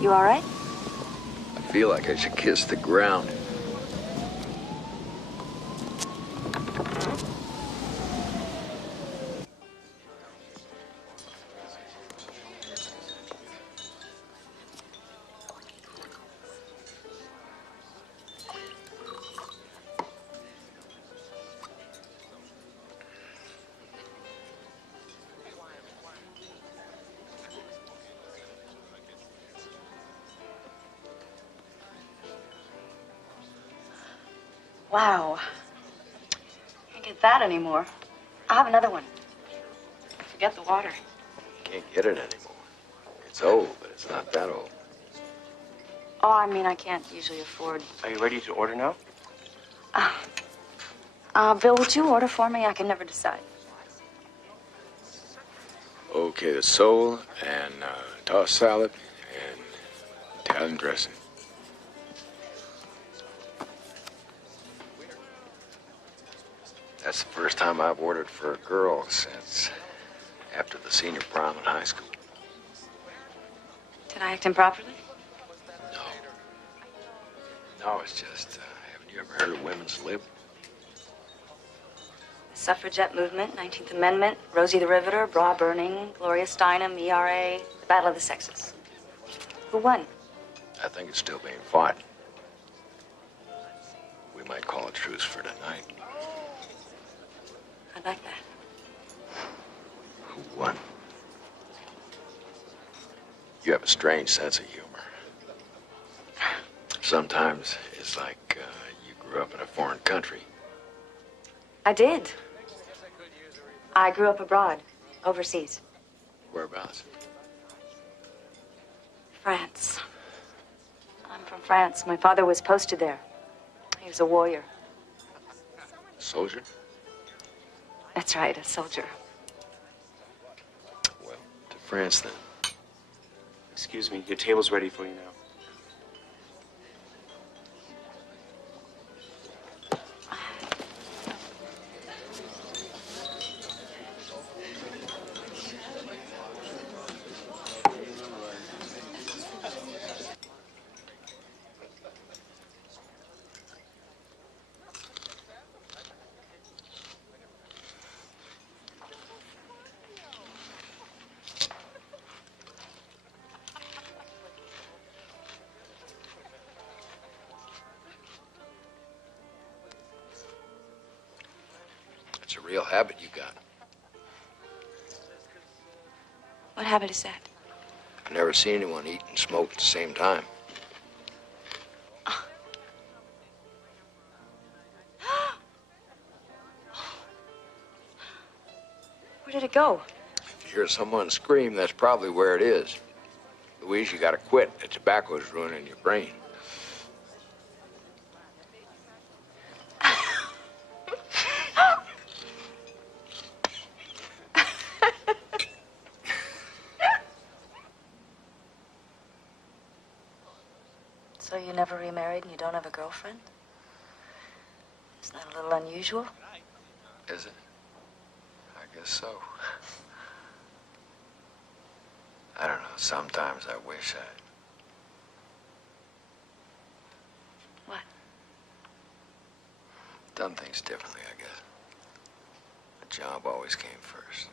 You all right? I feel like I should kiss the ground. Wow. Can't get that anymore. I'll have another one. Forget the water. Can't get it anymore. It's old, but it's not that old. Oh, I mean, I can't usually afford. Are you ready to order now? Bill, would you order for me? I can never decide. Okay, the sole and tossed salad and Italian dressing. That's the first time I've ordered for a girl since after the senior prom in high school. Did I act improperly? No, it's just, haven't you ever heard of women's lip? Suffragette movement, 19th Amendment, Rosie the Riveter, bra burning, Gloria Steinem, ERA, the Battle of the Sexes. Who won? I think it's still being fought. We might call a truce for tonight. I'd like that. Who won? You have a strange sense of humor. Sometimes it's like you grew up in a foreign country. I did. I grew up abroad, overseas. Whereabouts? France. I'm from France. My father was posted there. He was a warrior. Soldier? That's right, a soldier. Well, to France then. Excuse me, your table's ready for you now. It's a real habit you got. What habit is that? I've never seen anyone eat and smoke at the same time. Where did it go? If you hear someone scream, that's probably where it is. Louise, you gotta quit. The tobacco's ruining your brain. So you never remarried and you don't have a girlfriend? Isn't that a little unusual? Is it? I guess so. I don't know. Sometimes I wish I'd... What? done things differently, I guess. The job always came first.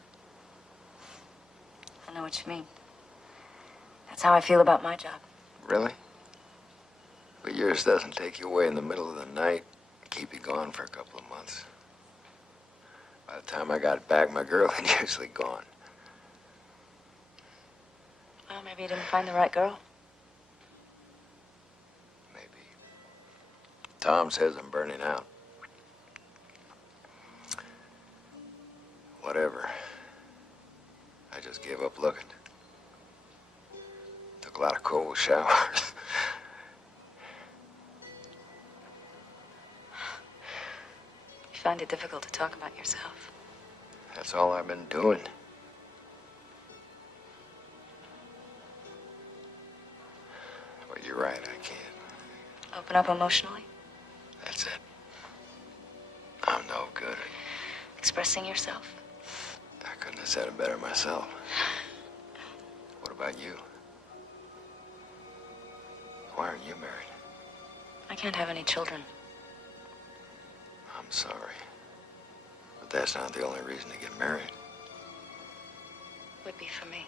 I know what you mean. That's how I feel about my job. Really? But yours doesn't take you away in the middle of the night and keep you gone for a couple of months. By the time I got back, my girl had usually gone. Well, maybe you didn't find the right girl. Maybe. Tom says I'm burning out. Whatever. I just gave up looking. Took a lot of cold showers. You find it difficult to talk about yourself. That's all I've been doing. Well, you're right, I can't. Open up emotionally? That's it. I'm no good. Expressing yourself? I couldn't have said it better myself. What about you? Why aren't you married? I can't have any children. I'm sorry. But that's not the only reason to get married. Would be for me.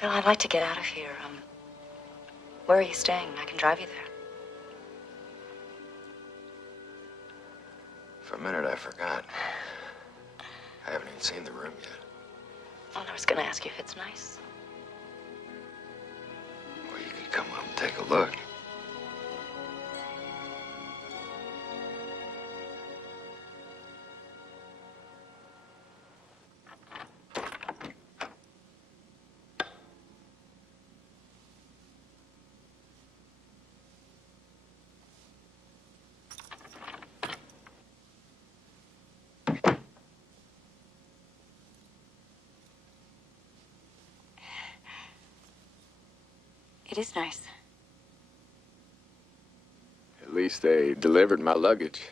Bill, I'd like to get out of here. Where are you staying? I can drive you there. For a minute, I forgot. I haven't even seen the room yet. Well, I was gonna ask you if it's nice. Well, you could come up and take a look. It is nice. At least they delivered my luggage.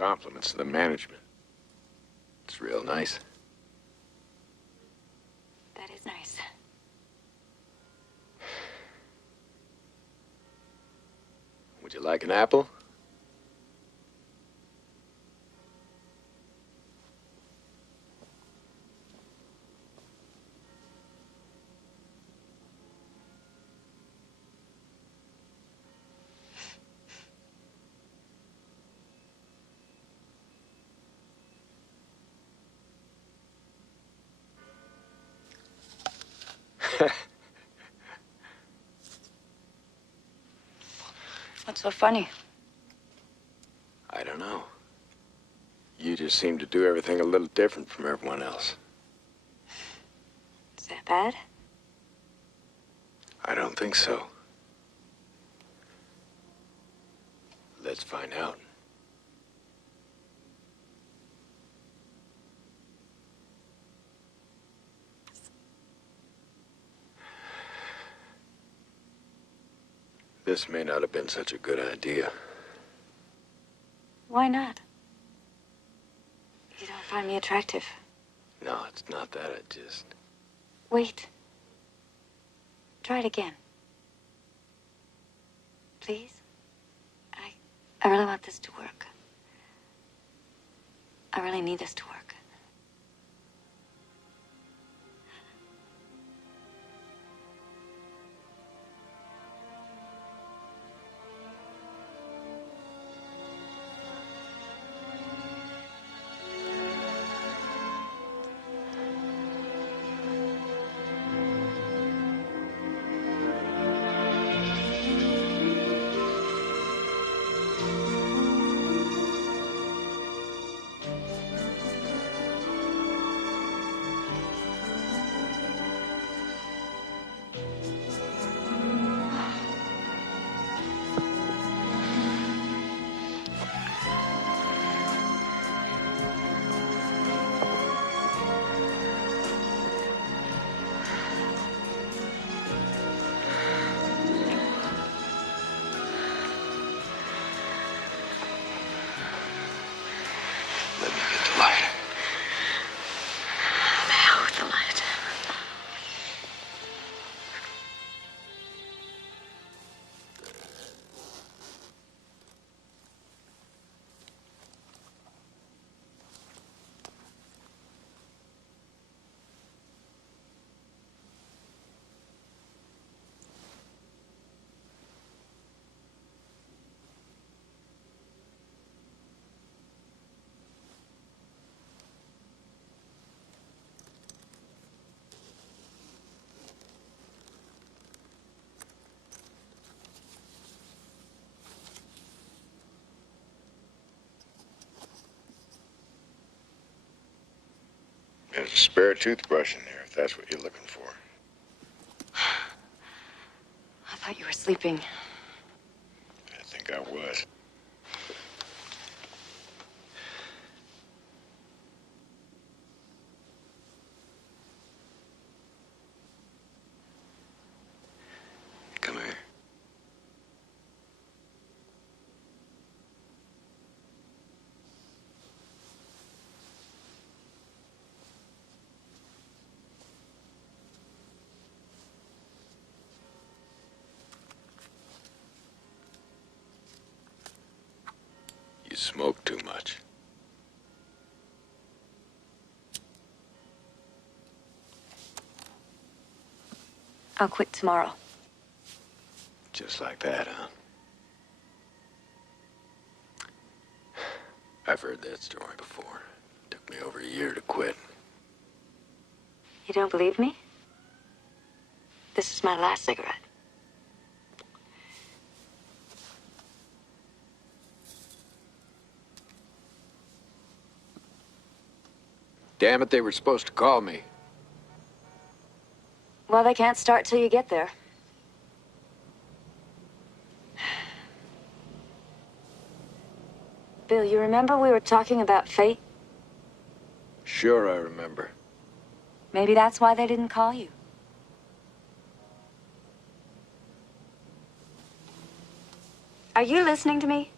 compliments to the management. It's real nice. That is nice. Would you like an apple? What's so funny? I don't know. You just seem to do everything a little different from everyone else. Is that bad? I don't think so. Let's find out. This may not have been such a good idea. Why not? You don't find me attractive. No, it's not that. I just... Wait. Try it again. Please? I really want this to work. I really need this to work. There's a spare toothbrush in there, if that's what you're looking for. I thought you were sleeping. I think I was. Come here. You smoke too much. I'll quit tomorrow. Just like that, huh? I've heard that story before. Took me over a year to quit. You don't believe me? This is my last cigarette. Damn it, they were supposed to call me. Well, they can't start till you get there. Bill, you remember we were talking about fate? Sure, I remember. Maybe that's why they didn't call you. Are you listening to me?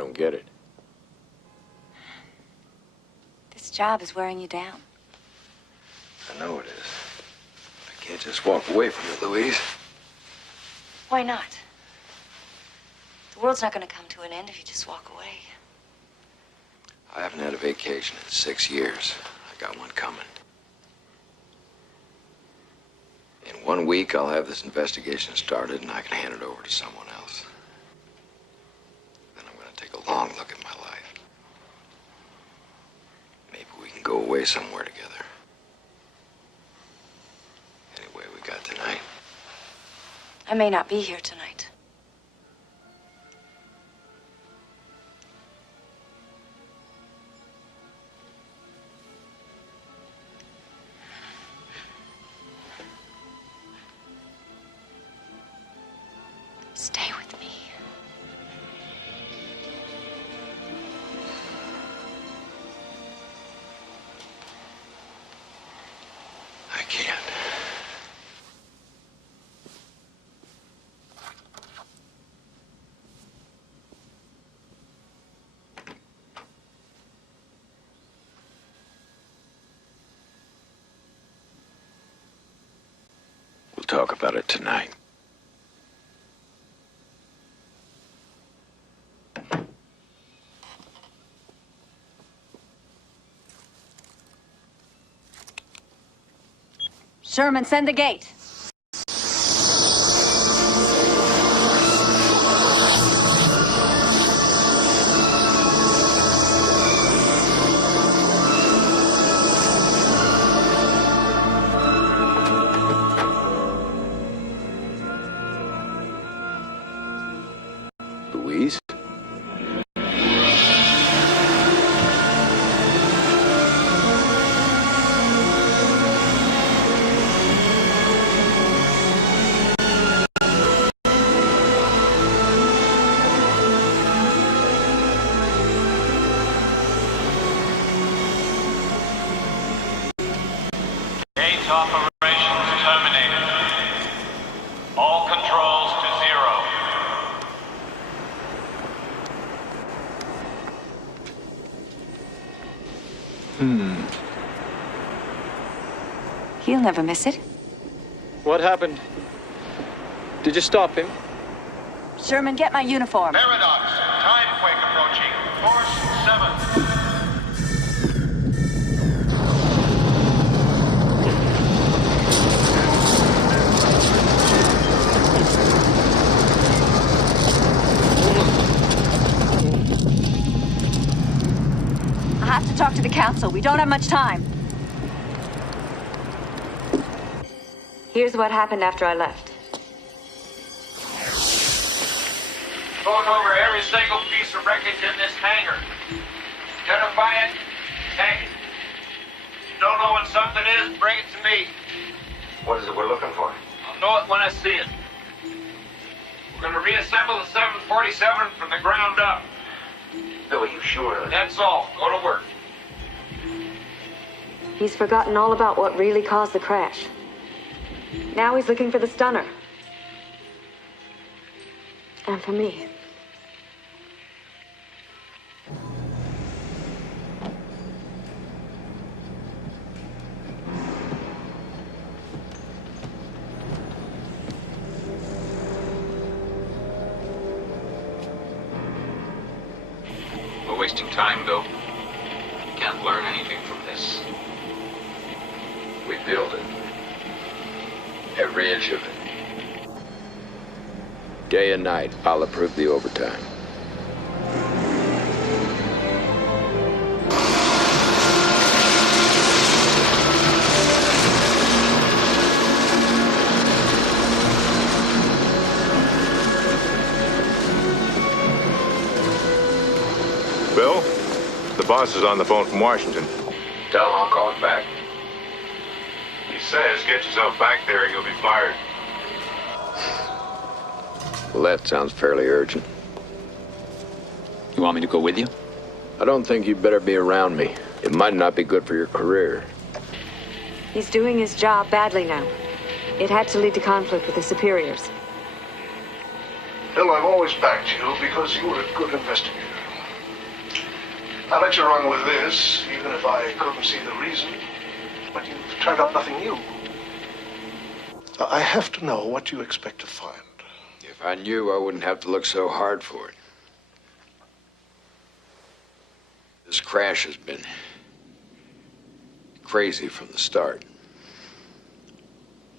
don't get it. This job is wearing you down. I know it is. I can't just walk away from it, Louise. Why not? The world's not going to come to an end if you just walk away. I haven't had a vacation in 6 years. I got one coming. In 1 week, I'll have this investigation started, and I can hand it over to someone else. Then I'm going to take a long look at my life. Maybe we can go away somewhere together. Anyway, we got tonight. I may not be here tonight. Stay with me. I can't. We'll talk about it tonight. Sherman, send the gate. Louise? Gates operations terminated. All controls to 0. He'll never miss it. What happened? Did you stop him? Sherman, get my uniform. Paradox. Time quake approaching. Force 7. I have to talk to the council. We don't have much time. Here's what happened after I left. Going over every single piece of wreckage in this hangar. Identify it, tag it. If you don't know what something is, bring it to me. What is it we're looking for? I'll know it when I see it. We're going to reassemble the 747 from the ground up. Bill, are you sure? That's all. Go to work. He's forgotten all about what really caused the crash. Now he's looking for the stunner. And for me. We're wasting time, Bill. You can't learn anything from this. We build it. Every inch of it. Day and night, I'll approve the overtime. Bill, the boss is on the phone from Washington. Tell him I'll call him back. He says, get yourself back there or you'll be fired. Well, that sounds fairly urgent. You want me to go with you? I don't think you'd better be around me. It might not be good for your career. He's doing his job badly now. It had to lead to conflict with his superiors. Bill, I've always backed you because you were a good investigator. I'll let you run with this, even if I couldn't see the reason. But you've turned up nothing new. I have to know what you expect to find. If I knew, I wouldn't have to look so hard for it. This crash has been crazy from the start.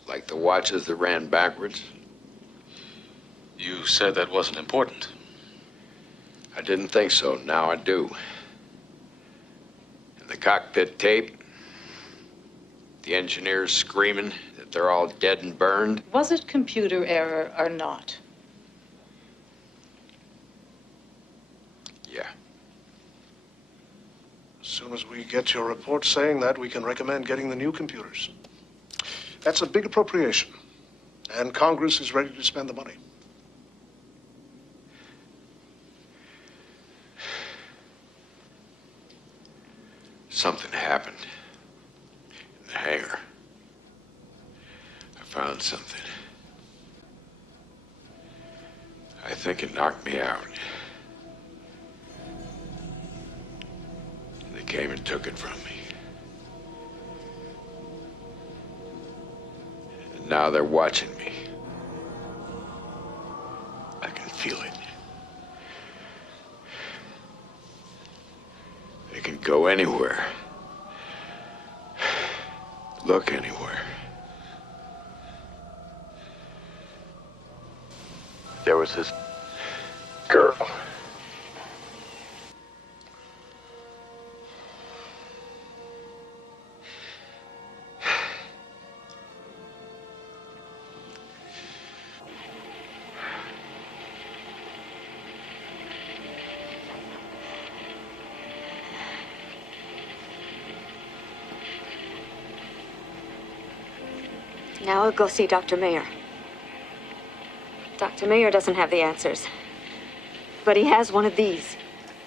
Like the watches that ran backwards. You said that wasn't important. I didn't think so. Now I do. And the cockpit tape. The engineers screaming that they're all dead and burned. Was it computer error or not? Yeah. As soon as we get your report saying that, we can recommend getting the new computers. That's a big appropriation, and Congress is ready to spend the money. Something happened in the hangar. I found something. I think it knocked me out. They came and took it from me. And now they're watching me. I can feel it. They can go anywhere. Look anywhere. There was this girl. Now I'll go see Dr. Mayer. Dr. Mayer doesn't have the answers. But he has one of these.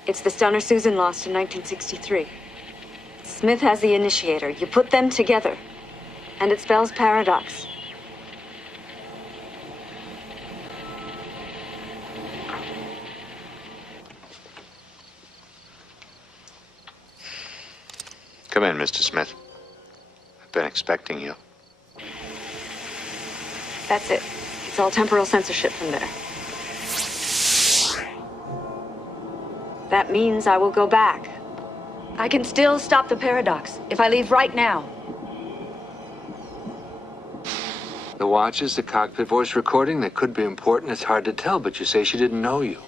It's the stunner Susan lost in 1963. Smith has the initiator. You put them together, and it spells paradox. Come in, Mr. Smith. I've been expecting you. That's it. It's all temporal censorship from there. That means I will go back. I can still stop the paradox if I leave right now. The watches, the cockpit voice recording, that could be important. It's hard to tell, but you say she didn't know you.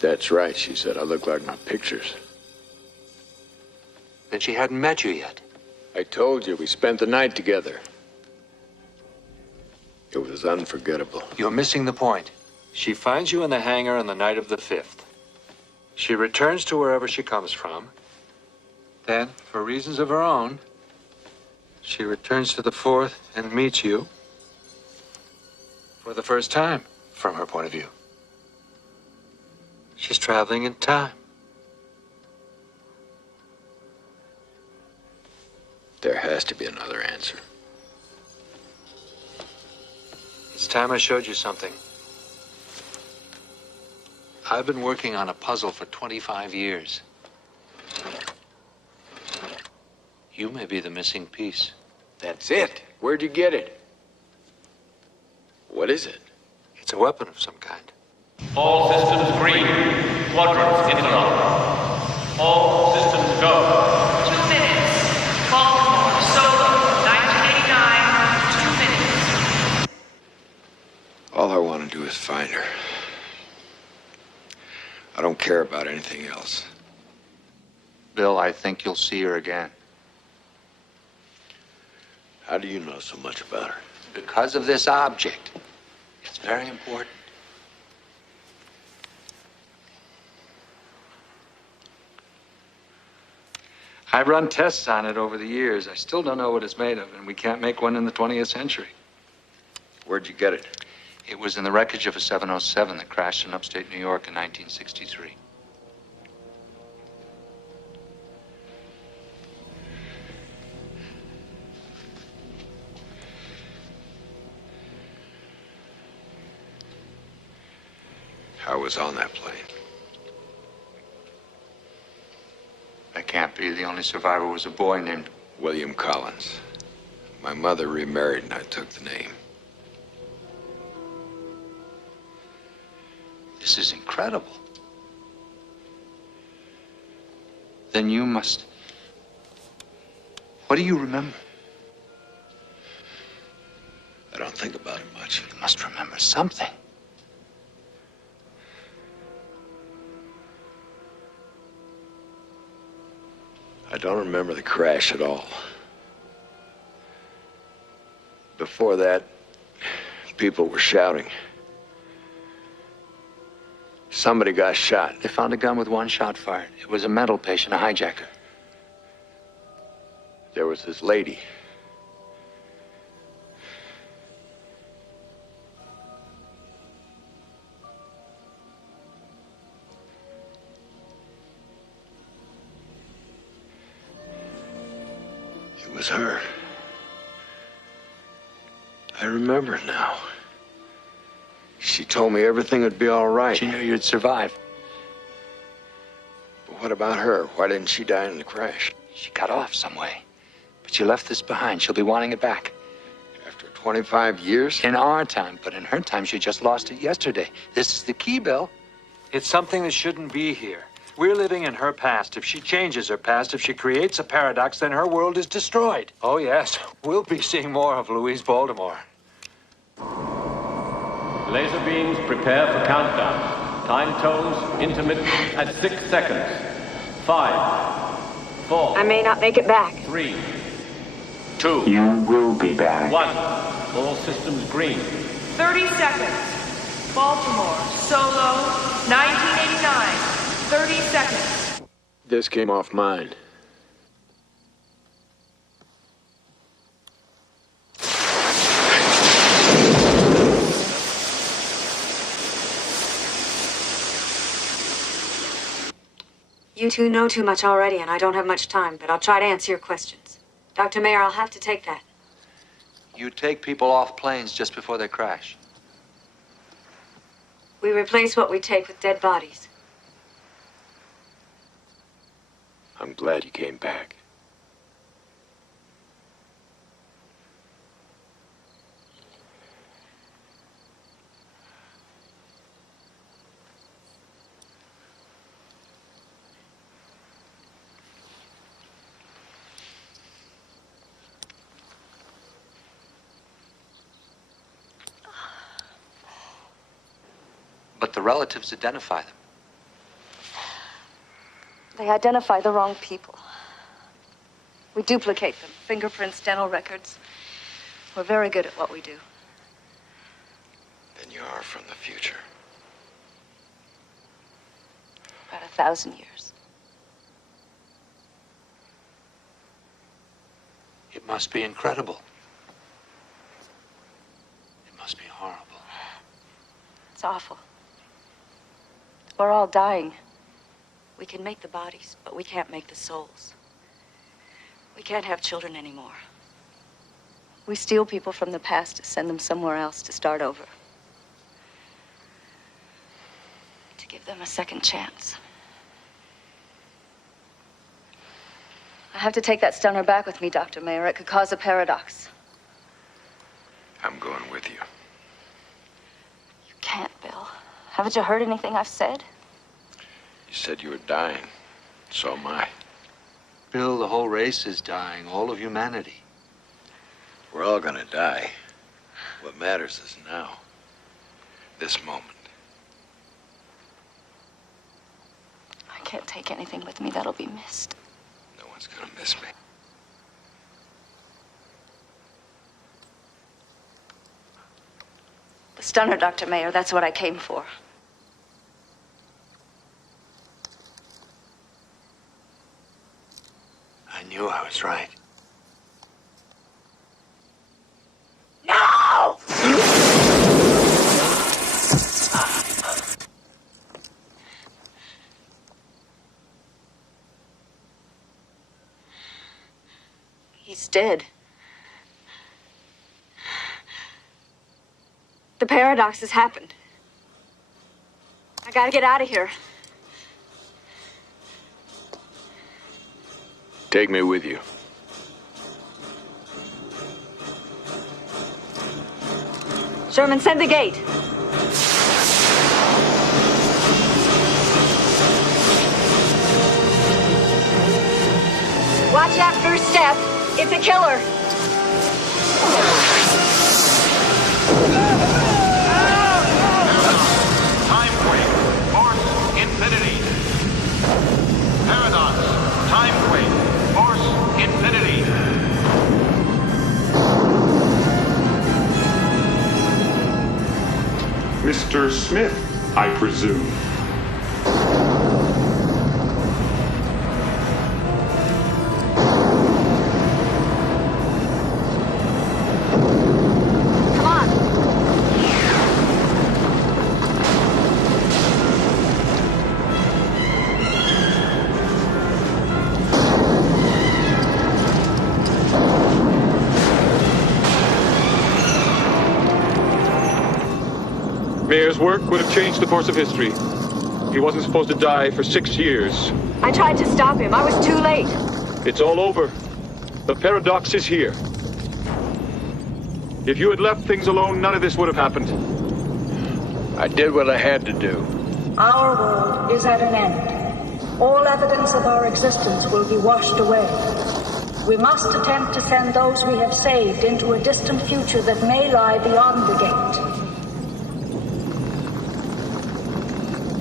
That's right, she said. I look like my pictures. Then she hadn't met you yet. I told you, we spent the night together. It was unforgettable. You're missing the point. She finds you in the hangar on the night of the 5th. She returns to wherever she comes from. Then, for reasons of her own, she returns to the 4th and meets you for the first time, from her point of view. She's traveling in time. There has to be another answer. It's time I showed you something. I've been working on a puzzle for 25 years. You may be the missing piece. That's it. Where'd you get it? What is it? It's a weapon of some kind. All systems green. Quadrants interlocked. All systems go. 2 minutes. Baltimore, Solo, 1989, 2 minutes. All I want to do is find her. I don't care about anything else. Bill, I think you'll see her again. How do you know so much about her? Because of this object. It's very important. I've run tests on it over the years. I still don't know what it's made of, and we can't make one in the 20th century. Where'd you get it? It was in the wreckage of a 707 that crashed in upstate New York in 1963. I was on that plane. can't be. The only survivor was a boy named William Collins. My mother remarried and I took the name. This is incredible. Then you must... What do you remember? I don't think about it much. You must remember something. I don't remember the crash at all. Before that, people were shouting. Somebody got shot. They found a gun with one shot fired. It was a mental patient, a hijacker. There was this lady. It was her. I remember now. She told me everything would be all right. She knew you'd survive. But what about her? Why didn't she die in the crash? She got off some way. But she left this behind. She'll be wanting it back. After 25 years? In our time, but in her time, she just lost it yesterday. This is the key, Bill. It's something that shouldn't be here. We're living in her past. If she changes her past, if she creates a paradox, then her world is destroyed. Oh, yes. We'll be seeing more of Louise Baltimore. Laser beams prepare for countdown. Time tones intermittent at 6 seconds. 5, 4. I may not make it back. 3, 2. You will be back. 1. All systems green. 30 seconds. Baltimore, Solo, 1989. 30 seconds. This came off mine. You two know too much already, and I don't have much time, but I'll try to answer your questions. Dr. Mayer, I'll have to take that. You take people off planes just before they crash. We replace what we take with dead bodies. I'm glad you came back. But the relatives identify them. They identify the wrong people. We duplicate them. Fingerprints, dental records. We're very good at what we do. Then you are from the future. About 1,000 years. It must be incredible. It must be horrible. It's awful. We're all dying. We can make the bodies, but we can't make the souls. We can't have children anymore. We steal people from the past to send them somewhere else to start over. To give them a second chance. I have to take that stunner back with me, Dr. Mayer. It could cause a paradox. I'm going with you. You can't, Bill. Haven't you heard anything I've said? You said you were dying. So am I. Bill, the whole race is dying. All of humanity. We're all gonna die. What matters is now. This moment. I can't take anything with me that'll be missed. No one's gonna miss me. The stunner, Dr. Mayer, that's what I came for. I knew I was right. No! He's dead. The paradox has happened. I gotta get out of here. Take me with you. Sherman, send the gate. Watch that first step. It's a killer. Time quake. Force infinity. Paradox. Time quake. Force infinity. Mr. Smith, I presume. Mayer's work would have changed the course of history. He wasn't supposed to die for 6 years. I tried to stop him. I was too late. It's all over. The paradox is here. If you had left things alone, none of this would have happened. I did what I had to do. Our world is at an end. All evidence of our existence will be washed away. We must attempt to send those we have saved into a distant future that may lie beyond the gate.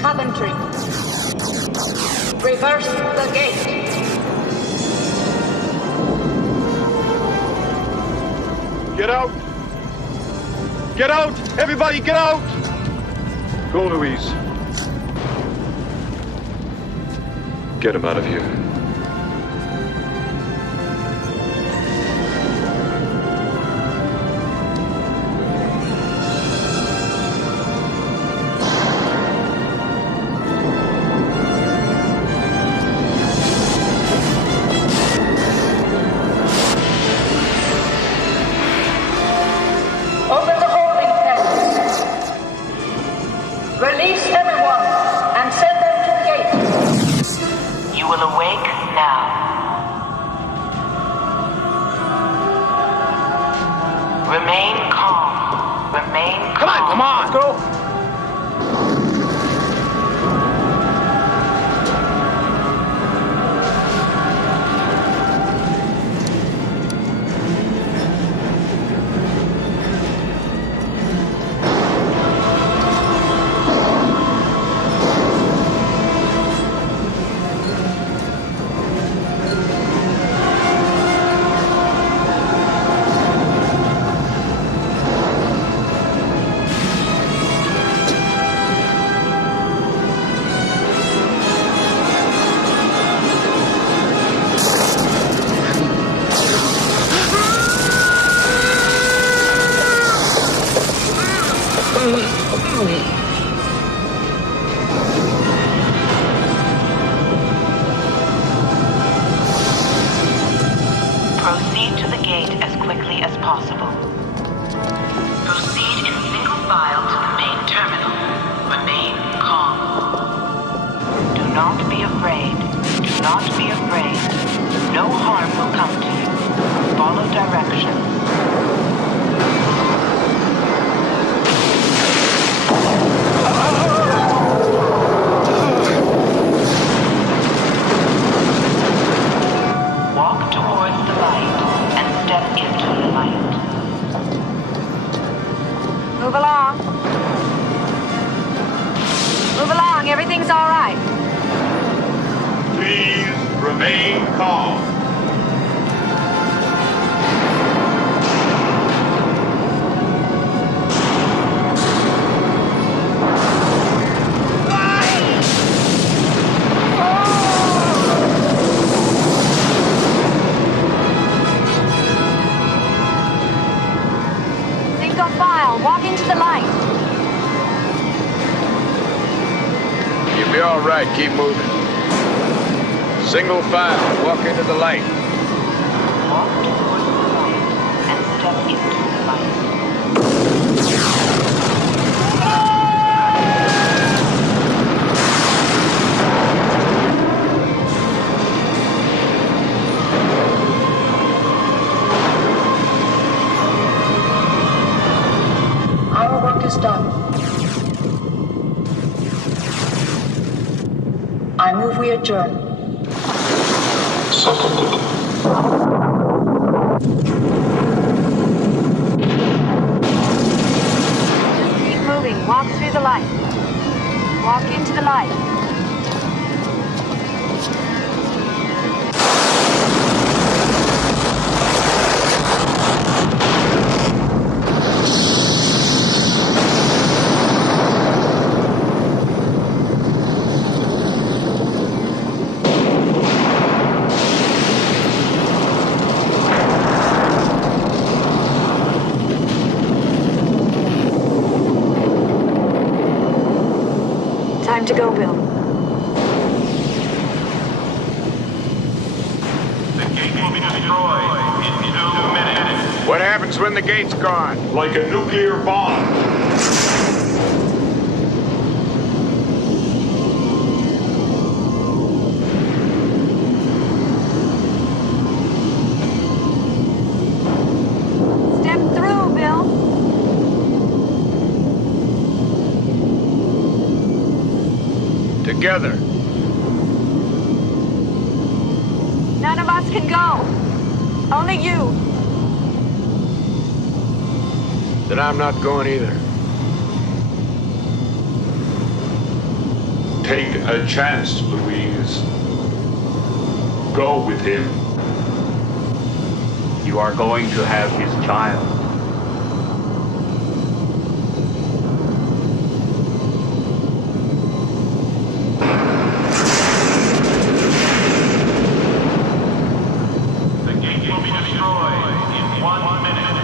Coventry. Reverse the gate. Get out! Get out! Everybody, get out! Go, Louise. Get him out of here. Open the holding pens. Release everyone and send them to the gate. You will awake now. Remain calm. Remain calm. Come on! Let's go! Proceed to the gate as quickly as possible. Proceed in single file to the main terminal. Remain calm. Do not be afraid. Do not be afraid. No harm will come to you. Follow directions. Walk towards the light and step into the light. Move along. Move along. Everything's all right. Please remain calm. Single file. Walk into the light. You'll be all right. Keep moving. Single file. Walk into the light. Walk towards the light and step into the light. is done. I move we adjourn. Keep moving. Walk through the light. Walk into the light. Time to go, Bill. The gate will be destroyed in 2 minutes. What happens when the gate's gone? Like a nuclear bomb. Step through, Bill. Together. None of us can go. Only you. Then I'm not going either. Take a chance, Louise. Go with him. You are going to have his child. The gate will be destroyed in 1 minute.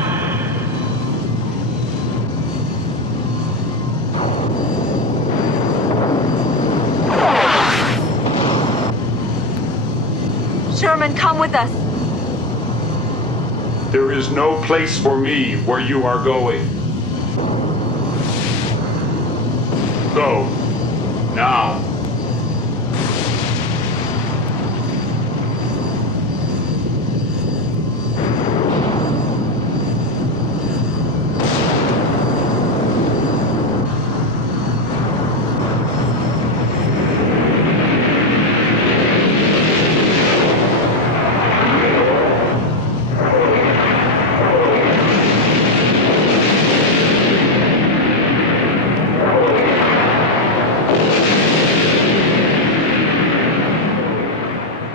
Sherman, come with us. There is no place for me where you are going. Go. Now.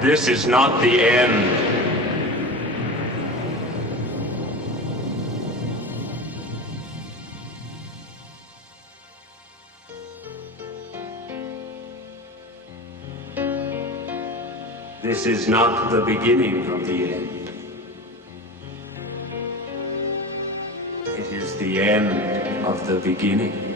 This is not the end. This is not the beginning of the end. It is the end of the beginning.